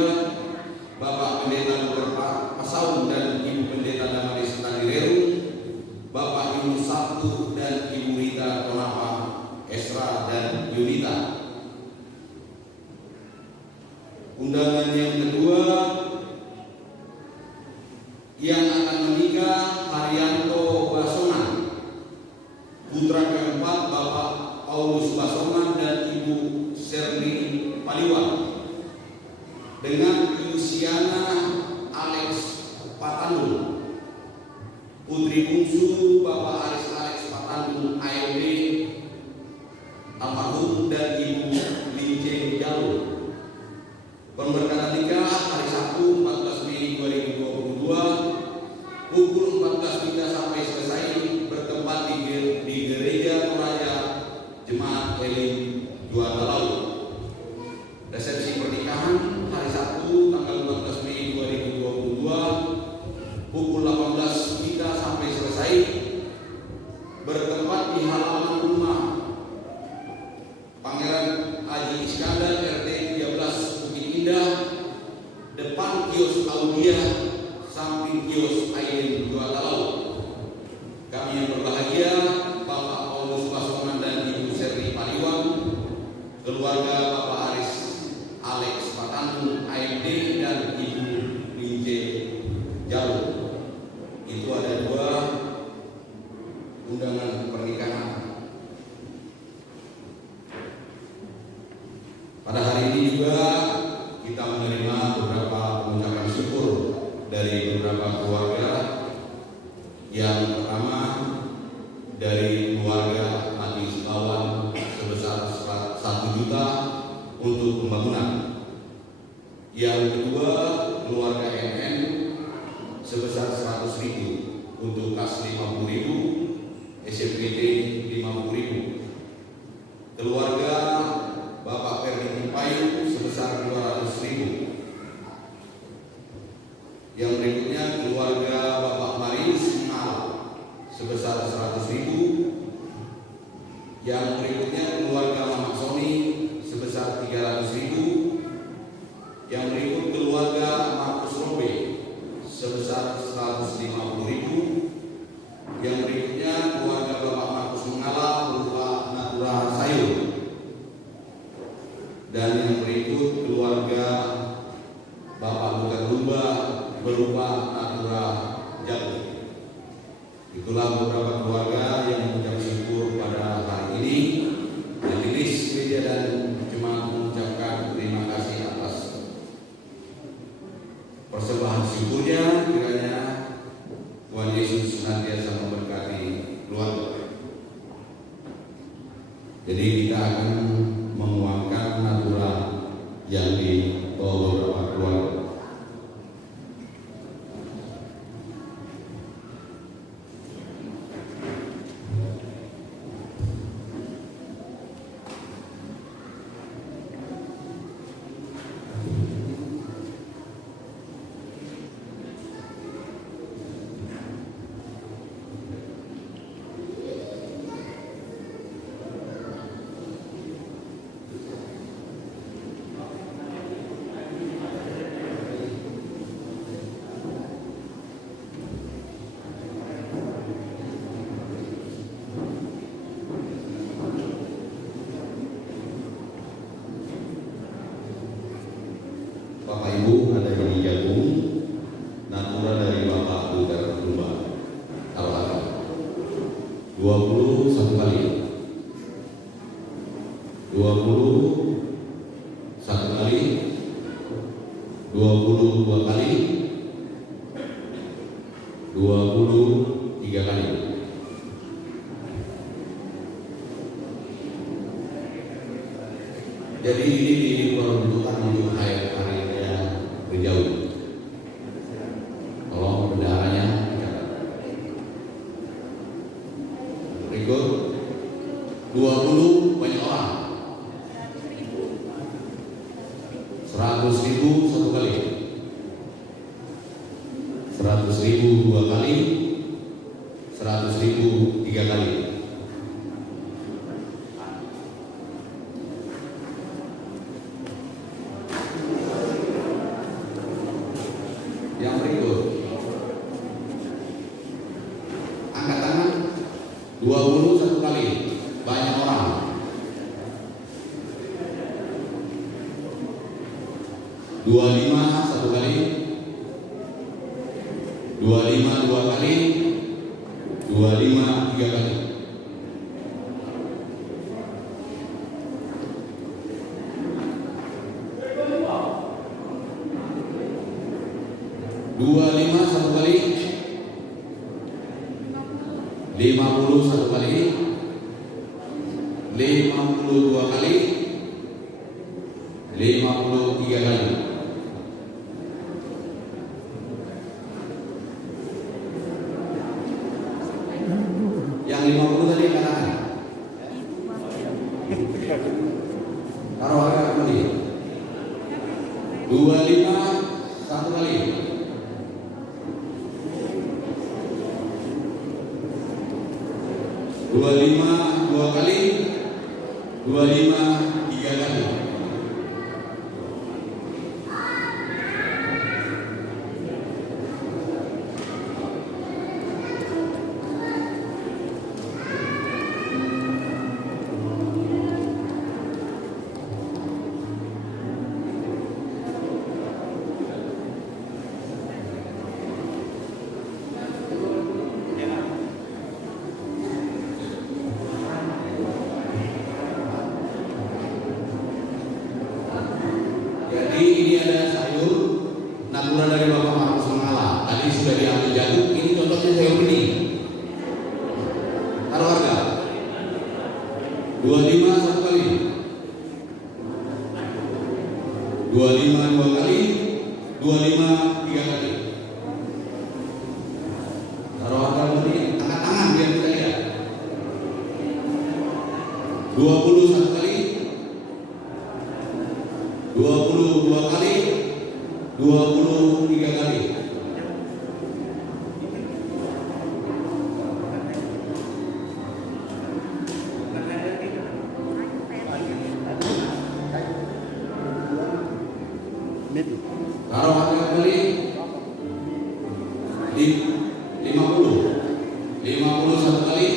Bapak Pendeta Luther Pasaung dan Ibu Pendeta Damaris Tandireru, Bapak Yunus Sabtu dan Ibu Rita Konapa, Esra dan Yunita. Undangan yang kedua yang akan menikah Haryanto Basongan, putra keempat Bapak Paulus Basongan dan Ibu Serli Paliwan, dengan Yusiana Alex Patandul, putri bungsu Bapak Alex Patandul AMD almarhum dan Ibu Lince Jalur. Pemberkatan nikah hari Sabtu 14 Mei 2022 pukul 14 sampai selesai, bertempat di Gereja Toraja Jemaat Elim Juanda Laut. Resepsi pernikahan hari Sabtu tanggal 14 Mei 2022 pukul 18 sampai selesai, bertempat di halaman rumah Pangeran Haji Iskandar RT 13 Bukit Indah, depan kios Audia, samping kios Aiden Juanda Laut. Kami yang berbahagia, Bapak Paulus Basongan dan Ibu Serli Paliwan, keluarga Bapak Alex Patandul AMD dan Ibu Lince Jalur. Itu ada dua undangan pernikahan. Pada hari ini juga kita menerima beberapa pengucapan syukur dari beberapa keluarga. Yang pertama dari keluarga Adi Sekawan sebesar 1 juta untuk pembangunan. Yang kedua keluarga NN sebesar 100.000 untuk kas 50.000, SMPT 50.000. Keluarga Bapak Ferdi Payu sebesar 200.000. Yang berikutnya keluarga Bapak Marius Nal sebesar 100.000. Yang berikutnya keluarga Mama Sony sebesar 300.000. Yang berikut keluarga Markus Robe sebesar 150.000. Yang berikutnya keluarga Bapak Markus Mengala berupa natura sayur. Dan yang berikut keluarga Bapak Bukan Lumba berupa natura jagung. Itulah beberapa keluarga yang mengucap syukur pada hari ini. Majelis Gereja dan Jemaat mengucapkan terima kasih atas persembahan syukurnya. Kiranya Tuhan Yesus senantiasa memberkati keluarga. Jadi kita akan menguangkan natura yang dibawa beberapa keluarga. Bapak Ibu ada ini jagung, natura dari Bapak Udar Lumba, Taruhan 21 kali, 21 kali, 22 kali, 23 kali. Jadi ini diperuntukkan untuk hari-harinya berjauh. Tolong bendaharanya dicatat. Berikut 20 banyak orang. 100.000 satu kali, 100.000 dua kali, 100.000 tiga kali. Yang berikut, angkat tangan 20 satu kali, banyak orang. 25 satu kali, 25 dua kali, 25 tiga kali. Dua lima satu kali, 50 satu kali, 52 kali, 53 kali. Yang 50 tadi katakan. Taruh harga kembali. 25 satu kali. 25 dua kali, 25 tiga kali. Ini ada sayur natura dari Bapak Markus Mengala. Tadi sudah diambil jagung, ini contohnya sayur bening. Taruh harga 25 satu kali, 25 dua kali, 25 tiga kali. Taruh harga begini, angkat tangan biar kita lihat. 20 satu kali, 22 kali, 23 kali. Taruh harga kembali di 50 satu kali,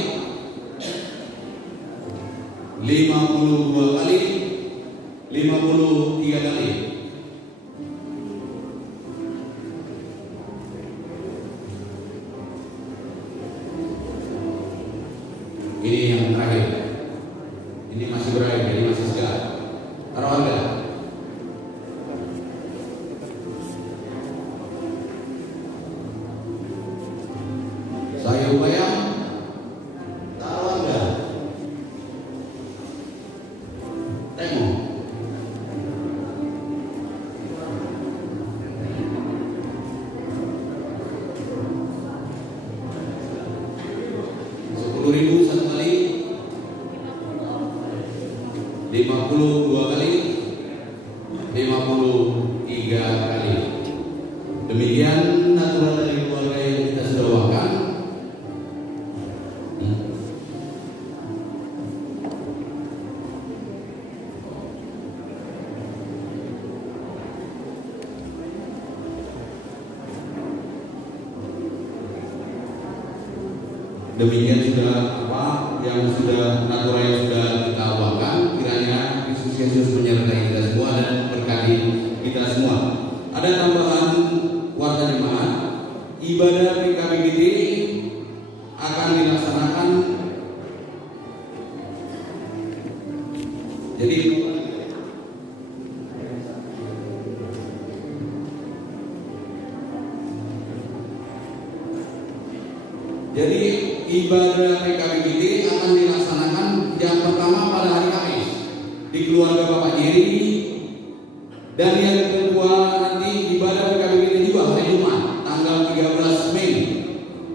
52 kali, 53 kali. Ini yang terakhir. Ini masih berair, ini masih segar. Taruh harga. Sayur bayam. Taruh harga. Tengok. Ribu satu kali, 52 kali, 53 kali. Demikian natura dari keluarga yang kita sudah doakan. Demikian sudah yang sudah natura yang sudah kita awalkan, kiranya Yesus menyertai kita semua dan berkati kita semua. Ada tambahan warga jemaat, ibadah PKBGT akan dilaksanakan. Jadi ibadah PKBGT akan dilaksanakan yang pertama pada hari Kamis di keluarga Bapak Jiri, dan yang kedua nanti ibadah PKBGT juga hari Jumat tanggal 13 Mei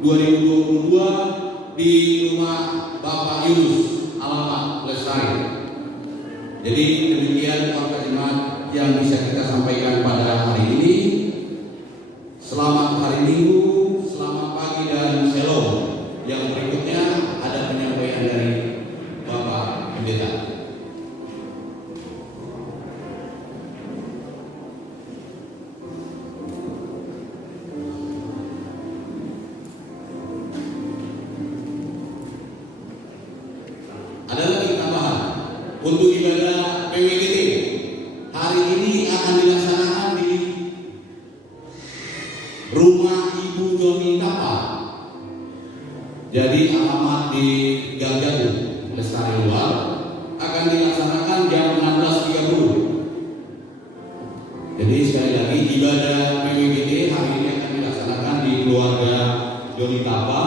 2022 di rumah Bapak Yunus Alamat Lestari. Jadi demikian warga jemaat yang bisa kita sampaikan pada hari ini. Selamat hari Minggu, selamat pagi dan shalom. Yang berikutnya ada penyampaian dari Bapak Pendeta. Ada lagi tambahan untuk ibadah PWGT hari ini akan dilaksanakan di rumah Ibu Joni Tapa. Jadi alamat di Gang Jagung, Lestari Luar, akan dilaksanakan jam 16.30. Jadi sekali lagi ibadah PWGT hari ini akan dilaksanakan di keluarga Joni Tapa,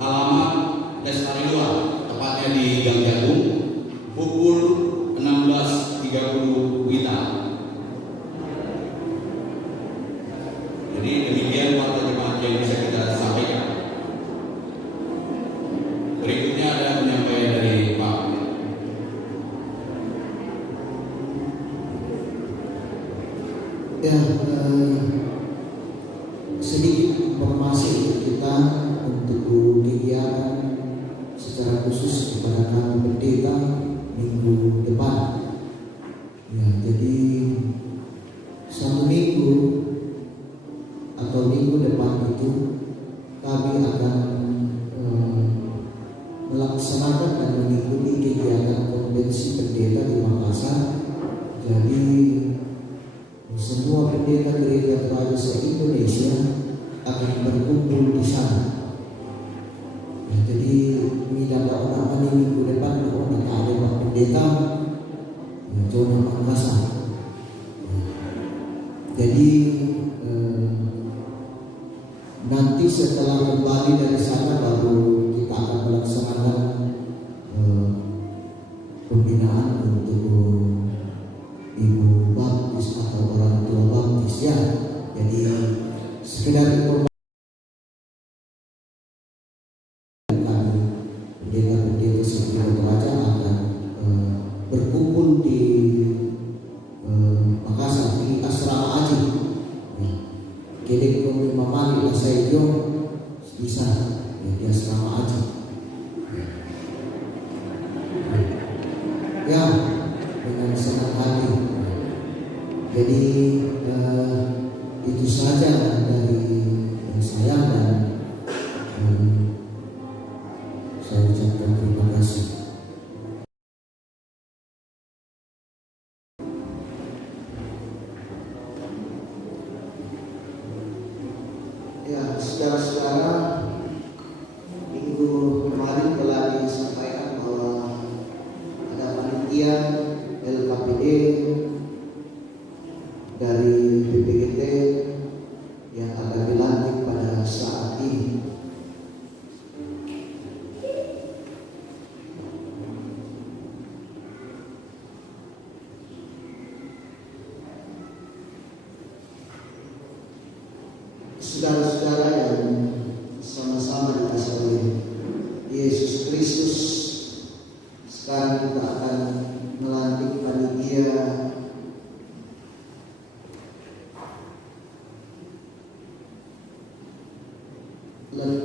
alamat Lestari Luar, tepatnya di Gang Jagung, pukul 16.30 WITA. Jadi demikian warga jemaat yang bisa kita sampaikan. Berikutnya ada penyampaian dari Pak. Ya, sedikit informasi untuk kita untuk kegiatan secara khusus kepada kami pendeta minggu depan. Ya, jadi satu minggu atau minggu depan itu kami akan melaksanakan dan mengikuti kegiatan konvensi pendeta di Makassar. Jadi semua pendeta gereja Praja se-Indonesia akan berkumpul di sana. Ya, jadi tidak ada orang ini minggu depan orang ada Pak Pendeta Jona Makassar. Jadi nanti setelah kembali dari sana baru kita akan melaksanakan pembinaan untuk ibu baptis atau orang tua baptis ya. Jadi sekedar informasi pendeta-pendeta seperti Raja akan berkumpul di Makassar di asrama Aji. Kedek kami mamali saya jo bisa di asrama Aji. Ya, dengan senang hati. Jadi itu saja dari saya dan saya ucapkan terima kasih. Ya, saudara-saudara, minggu kemarin telah disampaikan bahwa ada panitia LKPD dari PPGT yang akan dilantik pada saat ini. Saudara-saudara yang sama-sama dikasihi oleh Yesus Kristus, sekarang kita akan melantik panitia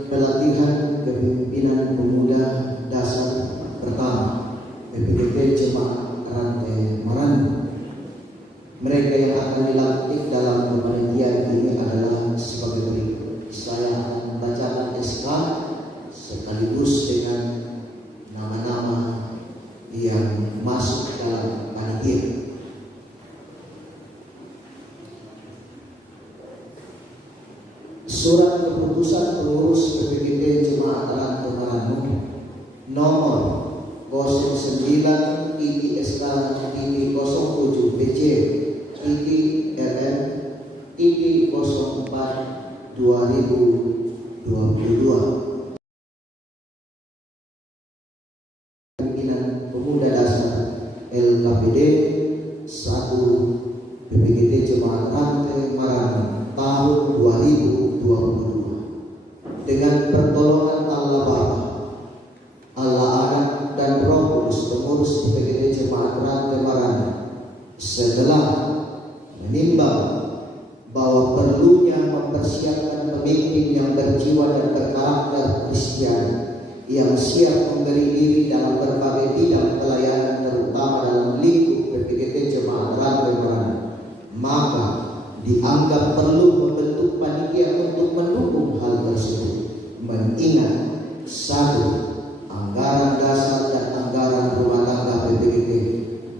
pelatihan kepemimpinan pemuda dasar pertama PPGT Jemaat Rantai Marandu. Mereka yang akan dilantik dalam kepanitiaan ini adalah sebagai berikut. Saya akan membacakan SK sekaligus dengan nama-nama yang masuk dalam panitia. Surat keputusan pengurus PPGT Jemaat Rantai Marangu nomor 09 ISK 07 BC LM 04 2022. Pimpinan Pemuda Dasar LKPD 1 PPGT Jemaat Rantai Marangu tahun 2022 dengan pertolongan Allah Bapa, Allah Anak dan Roh Kudus pengurus PPGT Jemaat Rantai Marangu setelah menimbang bahwa perlunya mempersiapkan pemimpin yang berjiwa dan berkarakter Kristen yang siap memberi diri dalam berbagai bidang pelayanan terutama dalam lingkup PPGT Jemaat Rantai Marangu, maka dianggap perlu membentuk panitia untuk mendukung hal tersebut, mengingat 1. Anggaran dasar dan anggaran rumah tangga PPGT.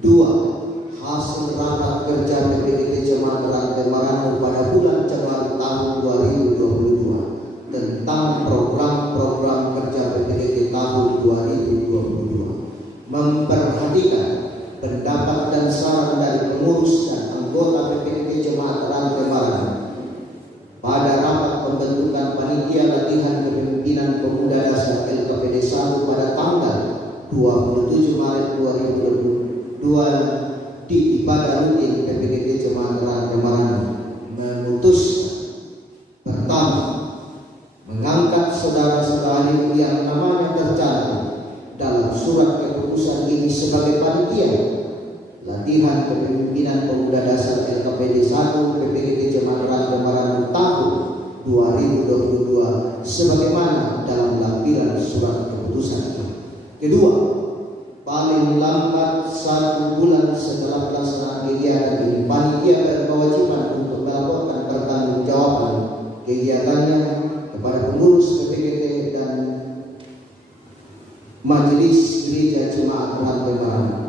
2. Hasil rapat kerja PPGT Jemaat Rantai Marangu pada bulan Januari tahun 2022 tentang program-program kerja PPGT tahun 2022, memperhatikan pendapat dan saran dari pengurus dan anggota PPGT Jemaat Rantai Marangu pada rapat pembentukan panitia latihan kepemimpinan pemuda dasar LKPD 1 pada tanggal 27 Maret 2022 di ibadah rutin PPGT Jemaat Rantai Marangu memutuskan: pertama, mengangkat saudara-saudari yang namanya tercantum dalam surat keputusan ini sebagai panitia latihan kepemimpinan pemuda dasar LKPD 1 PPGT Jemaat Rantai Marangu tahun 2022 sebagaimana dalam lampiran surat keputusan itu. Kedua, paling lambat 1 bulan setelah pelaksanaan kegiatan ini, panitia berkewajiban untuk melaporkan pertanggungjawaban kegiatannya kepada pengurus PPGT dan Majelis Gereja Jemaat Rantai Marangu.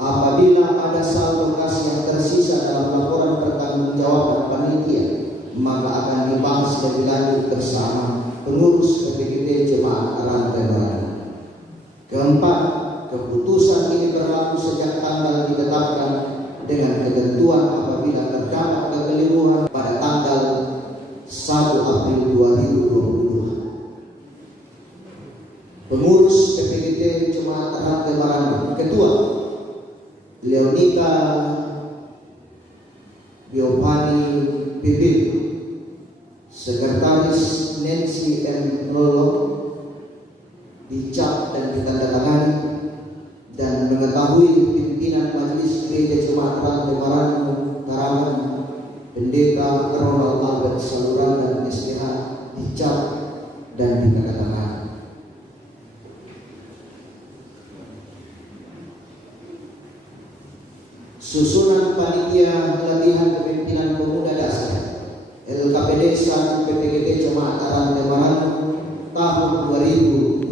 Apabila ada saldo kas yang tersisa dalam laporan pertanggungjawaban panitia, maka akan dibahas lebih lanjut bersama pengurus PPGT Jemaat Rantai Marangu. Keempat, keputusan ini berlaku sejak tanggal ditetapkan dengan ketentuan apabila terdapat kekeliruan pada tanggal 1 April 2022. Pengurus PPGT Jemaat Rantai Marangu. Ketua Leonika Giovanni Bibit, Sekretaris Nancy M. Lolo, dicap dan ditandatangani, dan mengetahui pimpinan Majelis Gereja Jemaat Rantai Marangu Karangan Pendeta Ronald Albert Saluran dan SPH dicap dan ditandatangani. Susunan panitia latihan kepemimpinan pemuda dasar LKPD 1 PPGT Jemaat Rantai Marangu tahun 2022.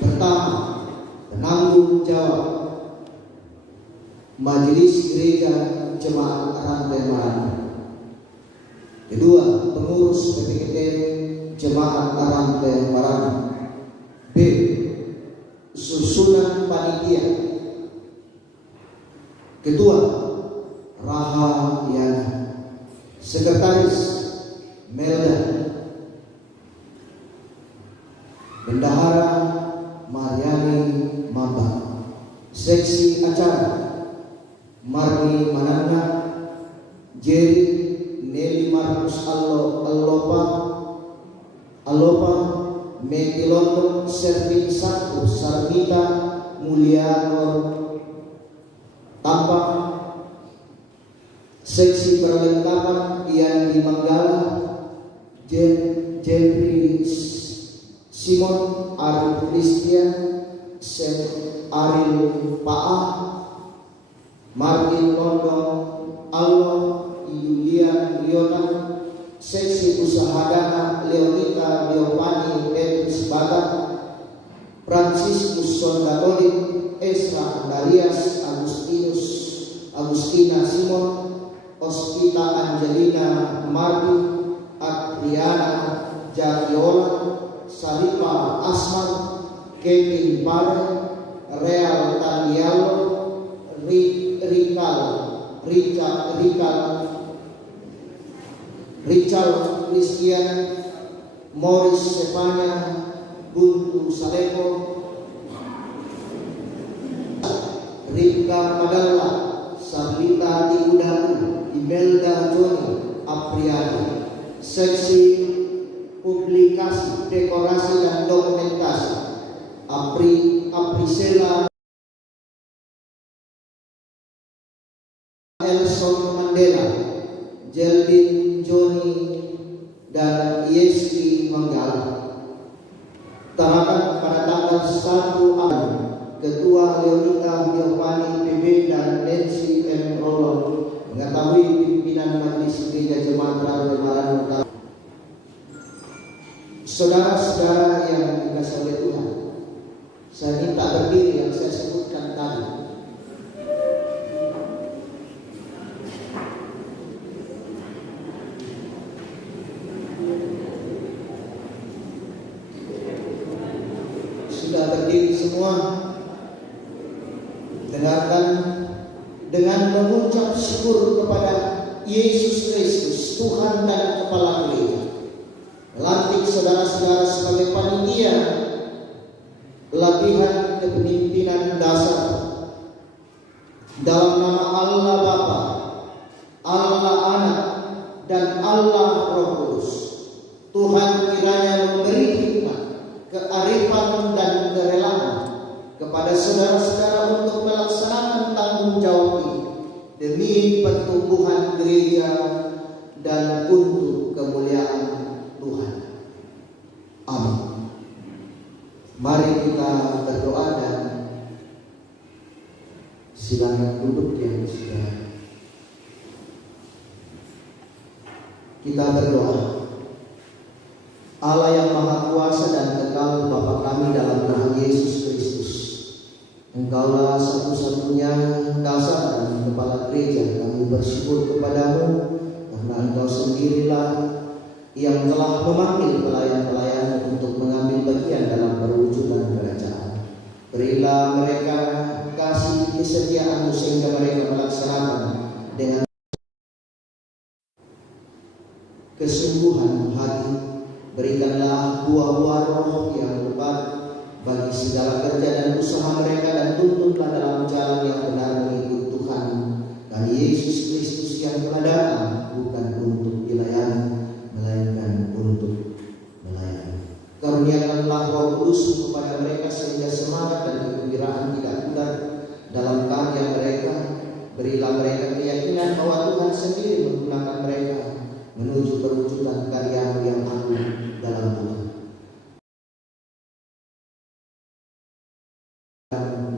Pertama, penanggung jawab Majelis Gereja Jemaat Rantai Marangu. Kedua, pengurus PPGT Jemaat Rantai Marangu. B. Susunan panitia. Ketua Raha Yana, Sekretaris Melda, Bendahara Mariani Mamba, Seksi Acara Marni Manana, Jerry Nelly Marcus Alopa, Meki London, Servin 1 Sarmita Mulyano Tampak, Seksi perlengkapan Ian di Manggala, Jeffrey Simon, Arif Christian, Aril Paah, Martin London, Allah, Yulian Lionan, Seksi usaha dana Leonita Leopani Petrus Bagat, Franciscus Sondatolik, Esra Andarias, Agustina Simon, Ospita Rosita Angelina Mardi, Adriana Jakiola, Saripa Asman, Kevin Pare, Real Tandialo, Richard Christian, Morris Sepanya, Buntu Saleko, Rika Padalla, Sarlita Tiudatu, Imelda Joni, Apriani. Seksi publikasi, dekorasi dan dokumentasi, Aprisela Elson Mandela, Jelvin Joni, dan Yeski Manggala. Tanggal pada tanggal 1 April, Ketua Leonita Giovanni PB dan Nancy M. Rolon mengetahui pimpinan Majelis Gereja Jemaat Lebaran Utara. Saudara-saudara yang dikasihi oleh Tuhan, saya minta berdiri yang saya sebutkan tadi. Sudah berdiri semua? Dengarkan dengan mengucap syukur kepada Yesus Kristus, Tuhan dan Kepala Gereja. Lantik saudara-saudara sebagai panitia latihan kepemimpinan dasar dalam nama Allah Bapa, Allah Anak, dan Allah Roh Kudus. Tuhan kiranya memberi hikmat, kearifan, dan kerelaan kepada saudara-saudara untuk melaksanakan tanggung jawab ini demi pertumbuhan gereja dan untuk kemuliaan Tuhan. Amin. Mari kita berdoa dan silakan duduk yang sudah. Kita berdoa. Allah yang Maha Kuasa dan Kekal, Bapa kami dalam nama Yesus Kristus, Engkaulah satu-satunya dasar dan Kepala Gereja. Kami bersyukur kepadamu karena Engkau sendirilah yang telah memanggil pelayan-pelayan untuk mengambil bagian dalam perwujudan kerajaan. Berilah mereka kasih kesetiaan-Mu sehingga mereka melaksanakan dengan kesungguhan hati. Berikanlah buah-buah roh yang lebat bagi segala kerja dan usaha mereka, dan tuntunlah dalam jalan yang benar mengikut Tuhan dan Yesus Kristus yang telah datang bukan untuk dilayani, melainkan untuk melayani. Karuniakanlah Roh Kudus kepada mereka sehingga semangat dan kegembiraan tidak pudar dalam karya mereka. Berilah mereka keyakinan bahwa Tuhan sendiri menggunakan mereka menuju perwujudan karya yang agung dalam Tuhan.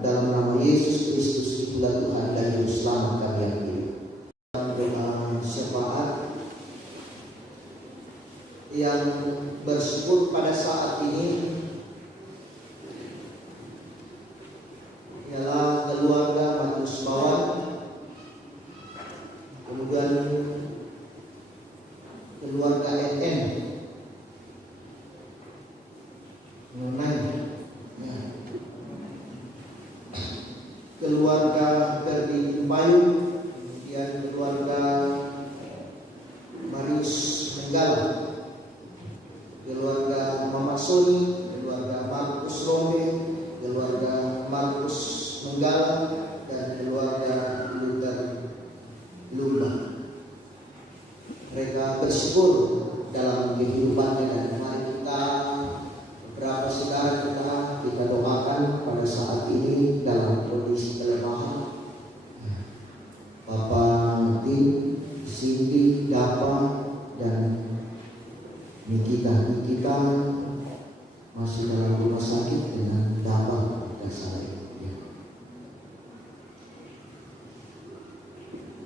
Dalam nama Yesus Kristus, itulah Tuhan dan Juru Selamat kami yakini. Dengan syafaat yang bersyukur pada saat ini ialah keluarga Matius Bawan, kemudian keluarga NN, keluarga Ferdi Payung, kemudian keluarga Marius Menggala, keluarga Mama Soni, keluarga Markus Rombe, keluarga Markus Menggala, dan keluarga Luther Lumba. Mereka bersyukur dalam kehidupannya, dan mari kita beberapa saudara kita doakan pada saat ini dalam kondisi kelemahan. Bapak Tim, Cindy, Dapa, dan Nikita masih dalam rumah sakit dengan Dapa dan saya.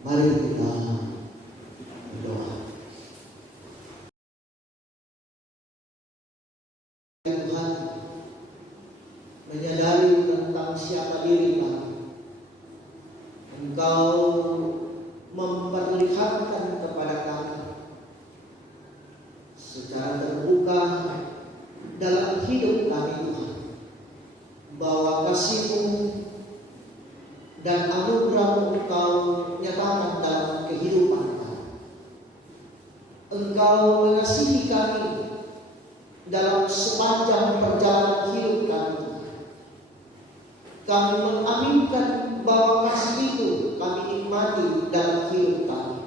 Mari kita berdoa. Tuhan, menyadari tentang siapa diri kami, Engkau memperlihatkan Engkau mengasihi kami dalam sepanjang perjalanan hidup kami. Kami mengaminkan bahwa kasih itu kami nikmati dalam hidup kami.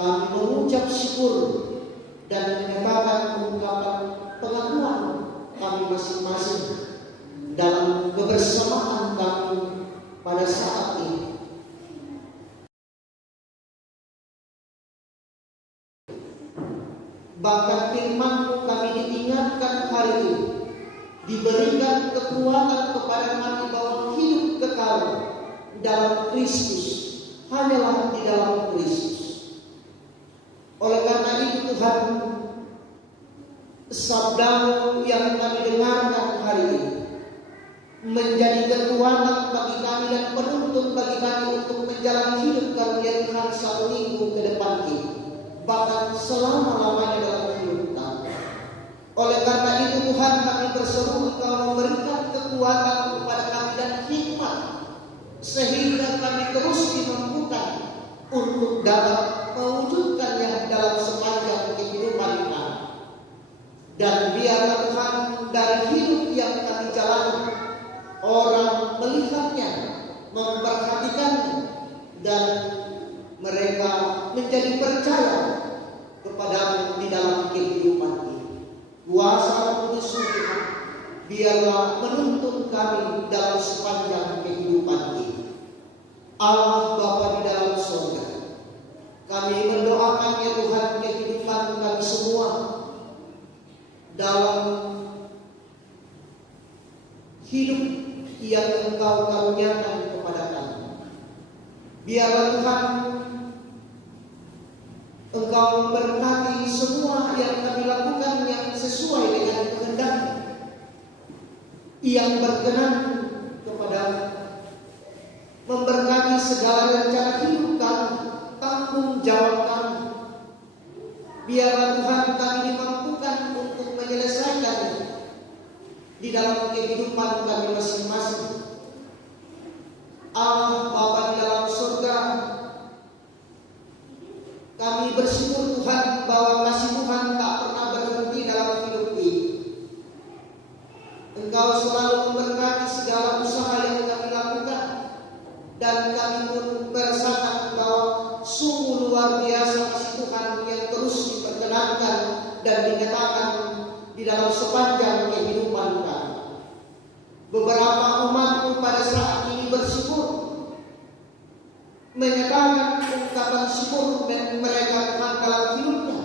Kami mengucap syukur dan menyatakan ungkapan pengakuan kami masing-masing dalam kebersamaan kami pada saat ini. Bahkan firman-Mu kami diingatkan hari ini, diberikan kekuatan kepada kami bahwa hidup kekal dalam Kristus hanyalah di dalam Kristus. Oleh karena itu Tuhan, sabda-Mu yang kami dengarkan hari ini menjadi kekuatan bagi kami dan penuntun bagi kami untuk menjalani hidup kami yang hari satu minggu ke depan ini, bahkan selama-lamanya dalam hidup kami. Oleh karena itu Tuhan, kami berseru Engkau memberikan kekuatan kepada kami dan hikmat, sehingga kami terus dimampukan untuk dapat mewujudkannya dalam sepanjang kehidupan kami. Dan biarlah Tuhan, dari hidup yang kami jalani, orang melihatnya, memperhatikannya, dan mereka menjadi percaya kepada-Mu di dalam kehidupan ini. Kuasa Roh Kudus Tuhan, biarlah menuntun kami dalam sepanjang kehidupan ini. Allah Bapa di dalam surga, kami mendoakan ya Tuhan kehidupan kami semua dalam hidup yang Engkau karuniakan kepada kami. Biarlah Tuhan Engkau memberkati semua yang kami lakukan yang sesuai dengan kehendak, yang berkenan kepada-Mu. Memberkati segala rencana hidup kami, tanggung jawab kami. Biarlah Tuhan kami dimampukan untuk menyelesaikan di dalam kehidupan kami masing-masing. Allah Bapa di dalam surga, kami bersyukur Tuhan bahwa kasih Tuhan tak pernah berhenti dalam hidup ini. Engkau selalu memberkati segala usaha yang kami lakukan, dan kami pun merasakan bahwa sungguh luar biasa kasih Tuhan yang terus diperkenankan dan dinyatakan di dalam sepanjang kehidupan kami. Beberapa umat-Mu pada saat ini bersyukur, menyatakan ungkapan syukur dan mereka Tuhan dalam hidupnya.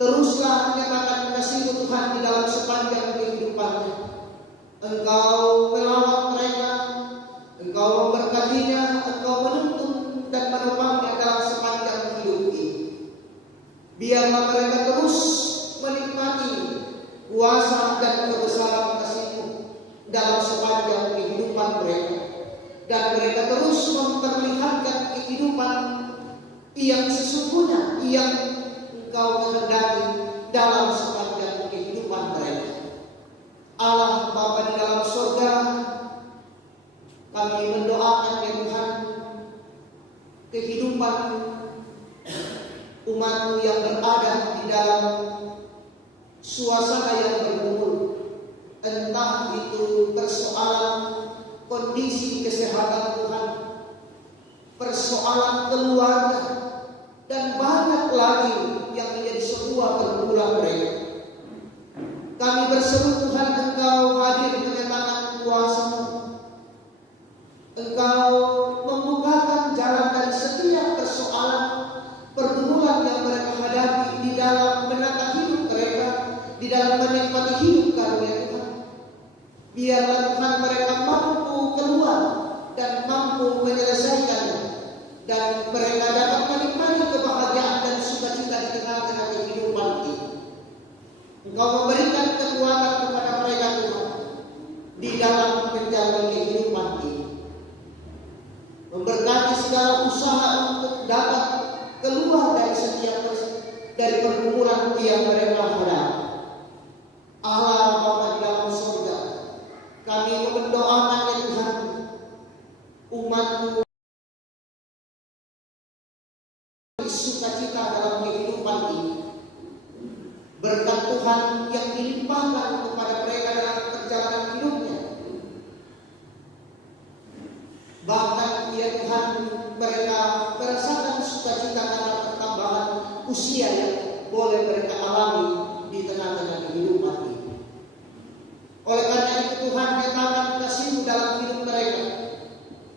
Teruslah nyatakan kasih-Mu Tuhan di dalam sepanjang kehidupannya. Engkau melawat mereka, Engkau memberkatinya, Engkau menuntun dan menopangnya dalam sepanjang hidup ini. Biarlah mereka terus menikmati kuasa dan kebesaran kasih-Mu dalam sepanjang kehidupan mereka, dan mereka terus memperlihatkan kehidupan yang sesungguhnya yang Engkau kehendaki dalam sepanjang kehidupan mereka. Allah Bapa di dalam surga, kami mendoakan ya Tuhan, kehidupan umat-Mu yang berada di dalam suasana yang bergumul, entah itu persoalan kondisi kesehatan Tuhan, persoalan keluarga, dan banyak lagi yang menjadi sebuah pergumulan mereka. Kami berseru Tuhan, Engkau hadir menyatakan kuasa-Mu. Engkau membukakan jalan dari setiap persoalan pergumulan yang mereka hadapi di dalam menata hidup mereka, di dalam menikmati hidup karunia Tuhan. Biarlah Tuhan mereka mampu keluar dan mampu menyelesaikannya, dan mereka dapat menikmati kebahagiaan dan sukacita di tengah-tengah kehidupan ini. Engkau memberikan kekuatan kepada mereka Tuhan di dalam menjalani kehidupan ini, memberkati segala usaha untuk dapat keluar dari setiap dari pergumulan yang mereka hadapi. Allah Bapa di dalam surga, kami mendoakan ya Tuhan, umat-Mu sukacita dalam kehidupan ini. Berkat Tuhan yang dilimpahkan kepada mereka dalam perjalanan hidupnya. Bahkan ya Tuhan, mereka merasakan sukacita karena pertambahan usia yang boleh mereka alami di tengah-tengah kehidupan ini. Oleh karena itu Tuhan, nyatakan kasih-Mu dalam hidup mereka.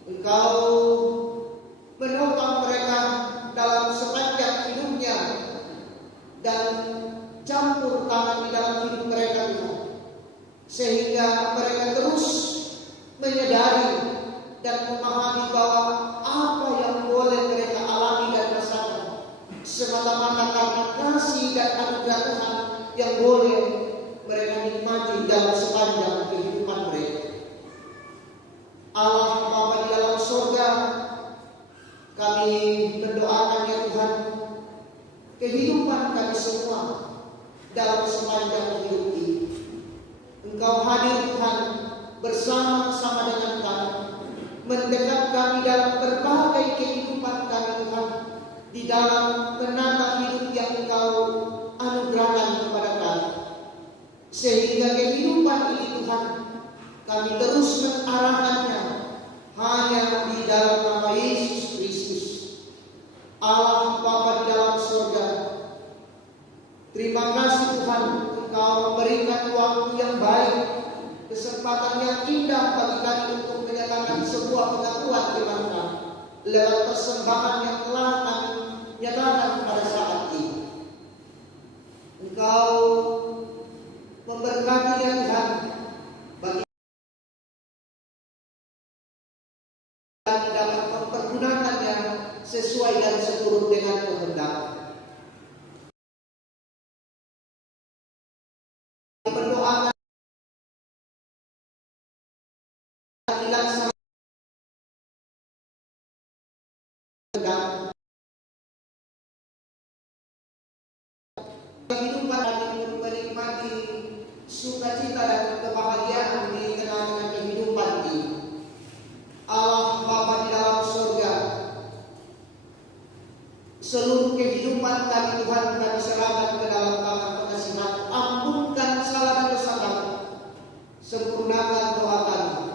Engkau menopang mereka dalam sepanjang hidupnya dan campur tangan di dalam hidup mereka Tuhan, sehingga mereka terus menyadari dan memahami bahwa apa yang boleh mereka alami dan rasakan semata-mata karena kasih dan anugerah Tuhan yang boleh mereka nikmati dalam sepanjang kehidupan mereka. Allah Bapa di dalam surga, kami mendoakan ya Tuhan, kehidupan kami semua dalam sepanjang hidup ini. Engkau hadir Tuhan bersama-sama dengan kami, mendekat kami dalam berbagai kehidupan kami Tuhan, di dalam menata hidup yang Engkau anugerahkan kepada kami, sehingga kehidupan ini Tuhan kami terus mengarahkannya hanya di dalam nama Yesus Kristus. Allah Bapa di dalam surga, terima kasih Tuhan, Engkau memberikan waktu yang baik, kesempatan yang indah bagi kami untuk menyatakan sebuah pengakuan iman kami lewat persembahan yang telah kami nyatakan pada saat ini. Engkau memberkati ya Tuhan, bagi kami dapat mempergunakannya sesuai dan seturut dengan kehendak. Berdoakan dilaksanakan kehidupan kami menikmati sukacita dan kebahagiaan di tengah-tengah kehidupan ini. Allah Bapa di dalam surga, seluruh kehidupan kami Tuhan kami serahkan ke dalam tangan pengasihan. Ampunkan salah dan dosa kami, sempurnakan doa kami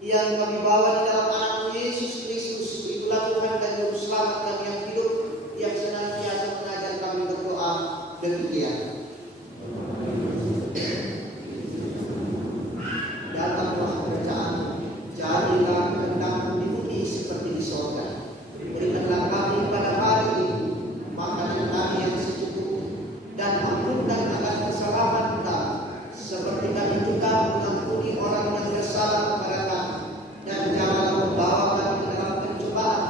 yang kami bawa di dalam anak Yesus Kristus. Itulah Tuhan dan Juru Selamat kami yang hidup, yang senantiasa mengajar kami berdoa demikian. Datanglah kerajaan, jadilah kehendak-Mu di bumi seperti di surga. Berikanlah kami pada hari ini makanan kami yang secukupnya, dan ampunkan akan kesalahan kami, seperti kami juga mengampuni orang yang bersalah kepada kami, dan janganlah membawa kami ke dalam pencobaan,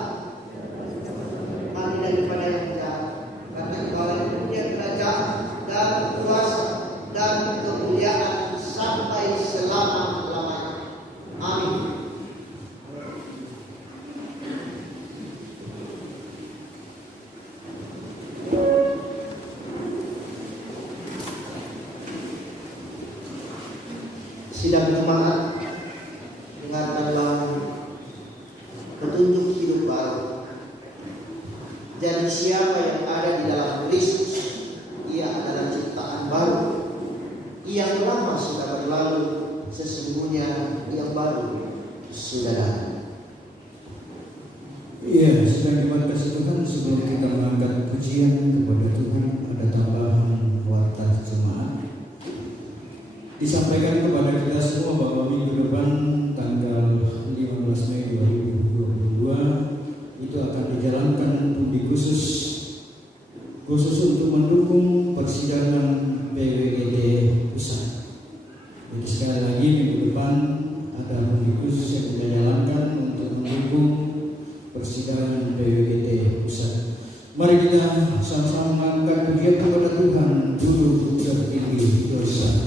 kami daripada yang jahat, karena Engkau yang punya kerajaan dan kuasa dan kemuliaan sampai selama-lamanya. Amin. Sidang jemaat, dengarkanlah petunjuk hidup baru. Jadi siapa yang ada di dalam Kristus, ia adalah ciptaan baru. Yang lama sudah berlalu, sesungguhnya yang baru sudah datang. Iya, sedang kasih Tuhan, sebelum kita mengangkat pujian kepada Tuhan, ada tambahan warta jemaat. Disampaikan kepada kita semua bahwa minggu depan tanggal 15 Mei 2022 itu akan dijalankan undi khusus untuk mendukung persidangan PWGD Pusat. Jadi sekali lagi minggu depan ada undi khusus yang dijalankan untuk mendukung persidangan PWGD Pusat. Mari kita sama-sama mengangkat pujian kepada Tuhan dulu tertinggi dosa.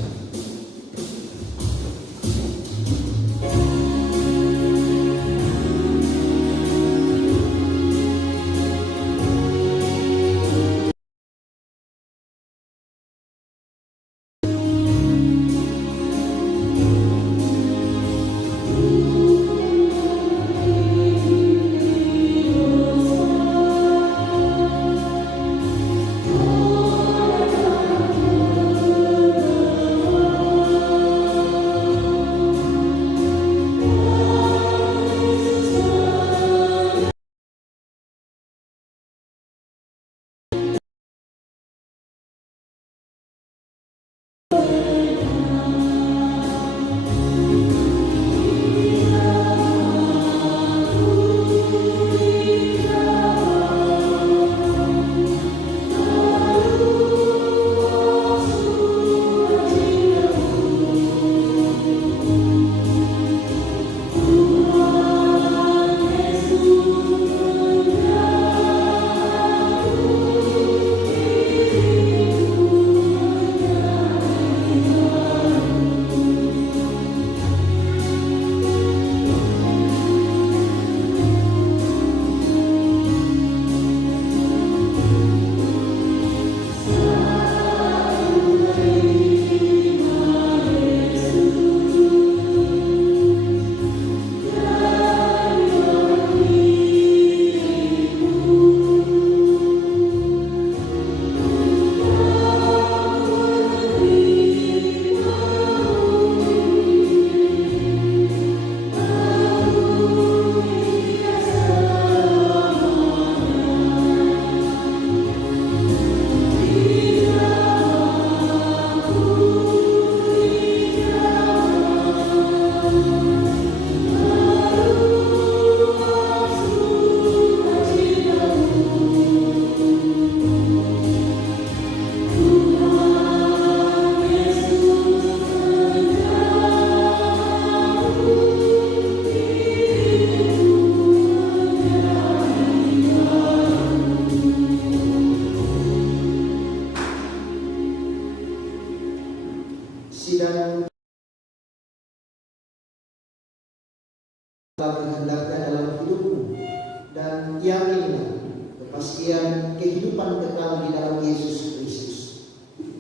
kehidupan kekal di dalam Yesus Kristus,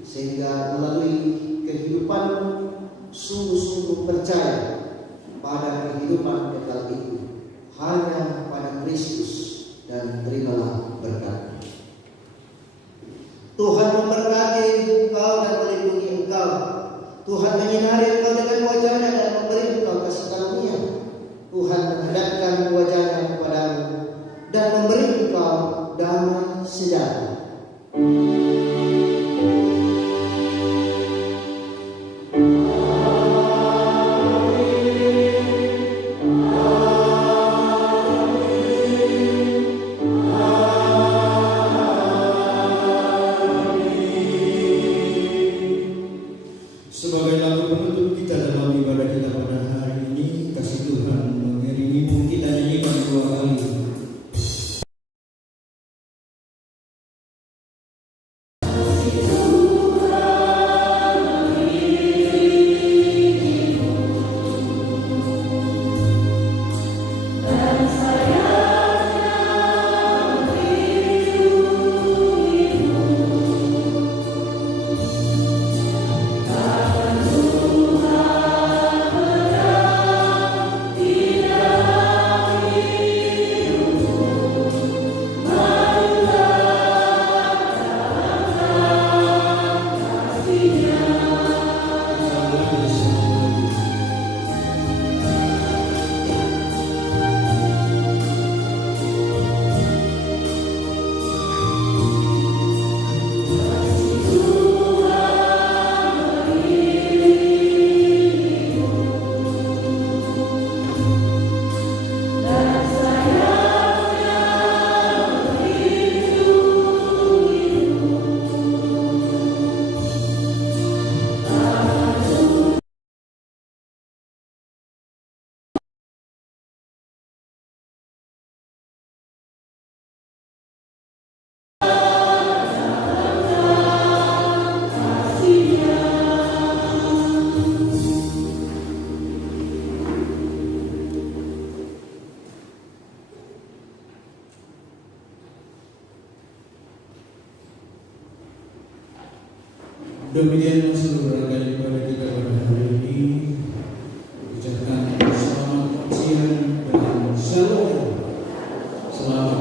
sehingga melalui kehidupan sungguh-sungguh percaya pada kehidupan kekal itu hanya pada Kristus, dan terimalah berkat. Tuhan memberkati engkau dan melindungi engkau. Tuhan menyinari engkau dengan wajah-Nya dan memberi engkau kasih karunia. Tuhan menghadapkan wajah-Nya kepadamu dan memberi engkau damai sejahtera. Sebagai lagu penutup kita dalam ibadah kita pada hari ini, kasih Tuhan mengiringimu, kita nyanyikan 2 kali. Demikian seluruh rangkaian ibadah kita pada hari ini. Ucapkan selamat siang dan shalom. Selamat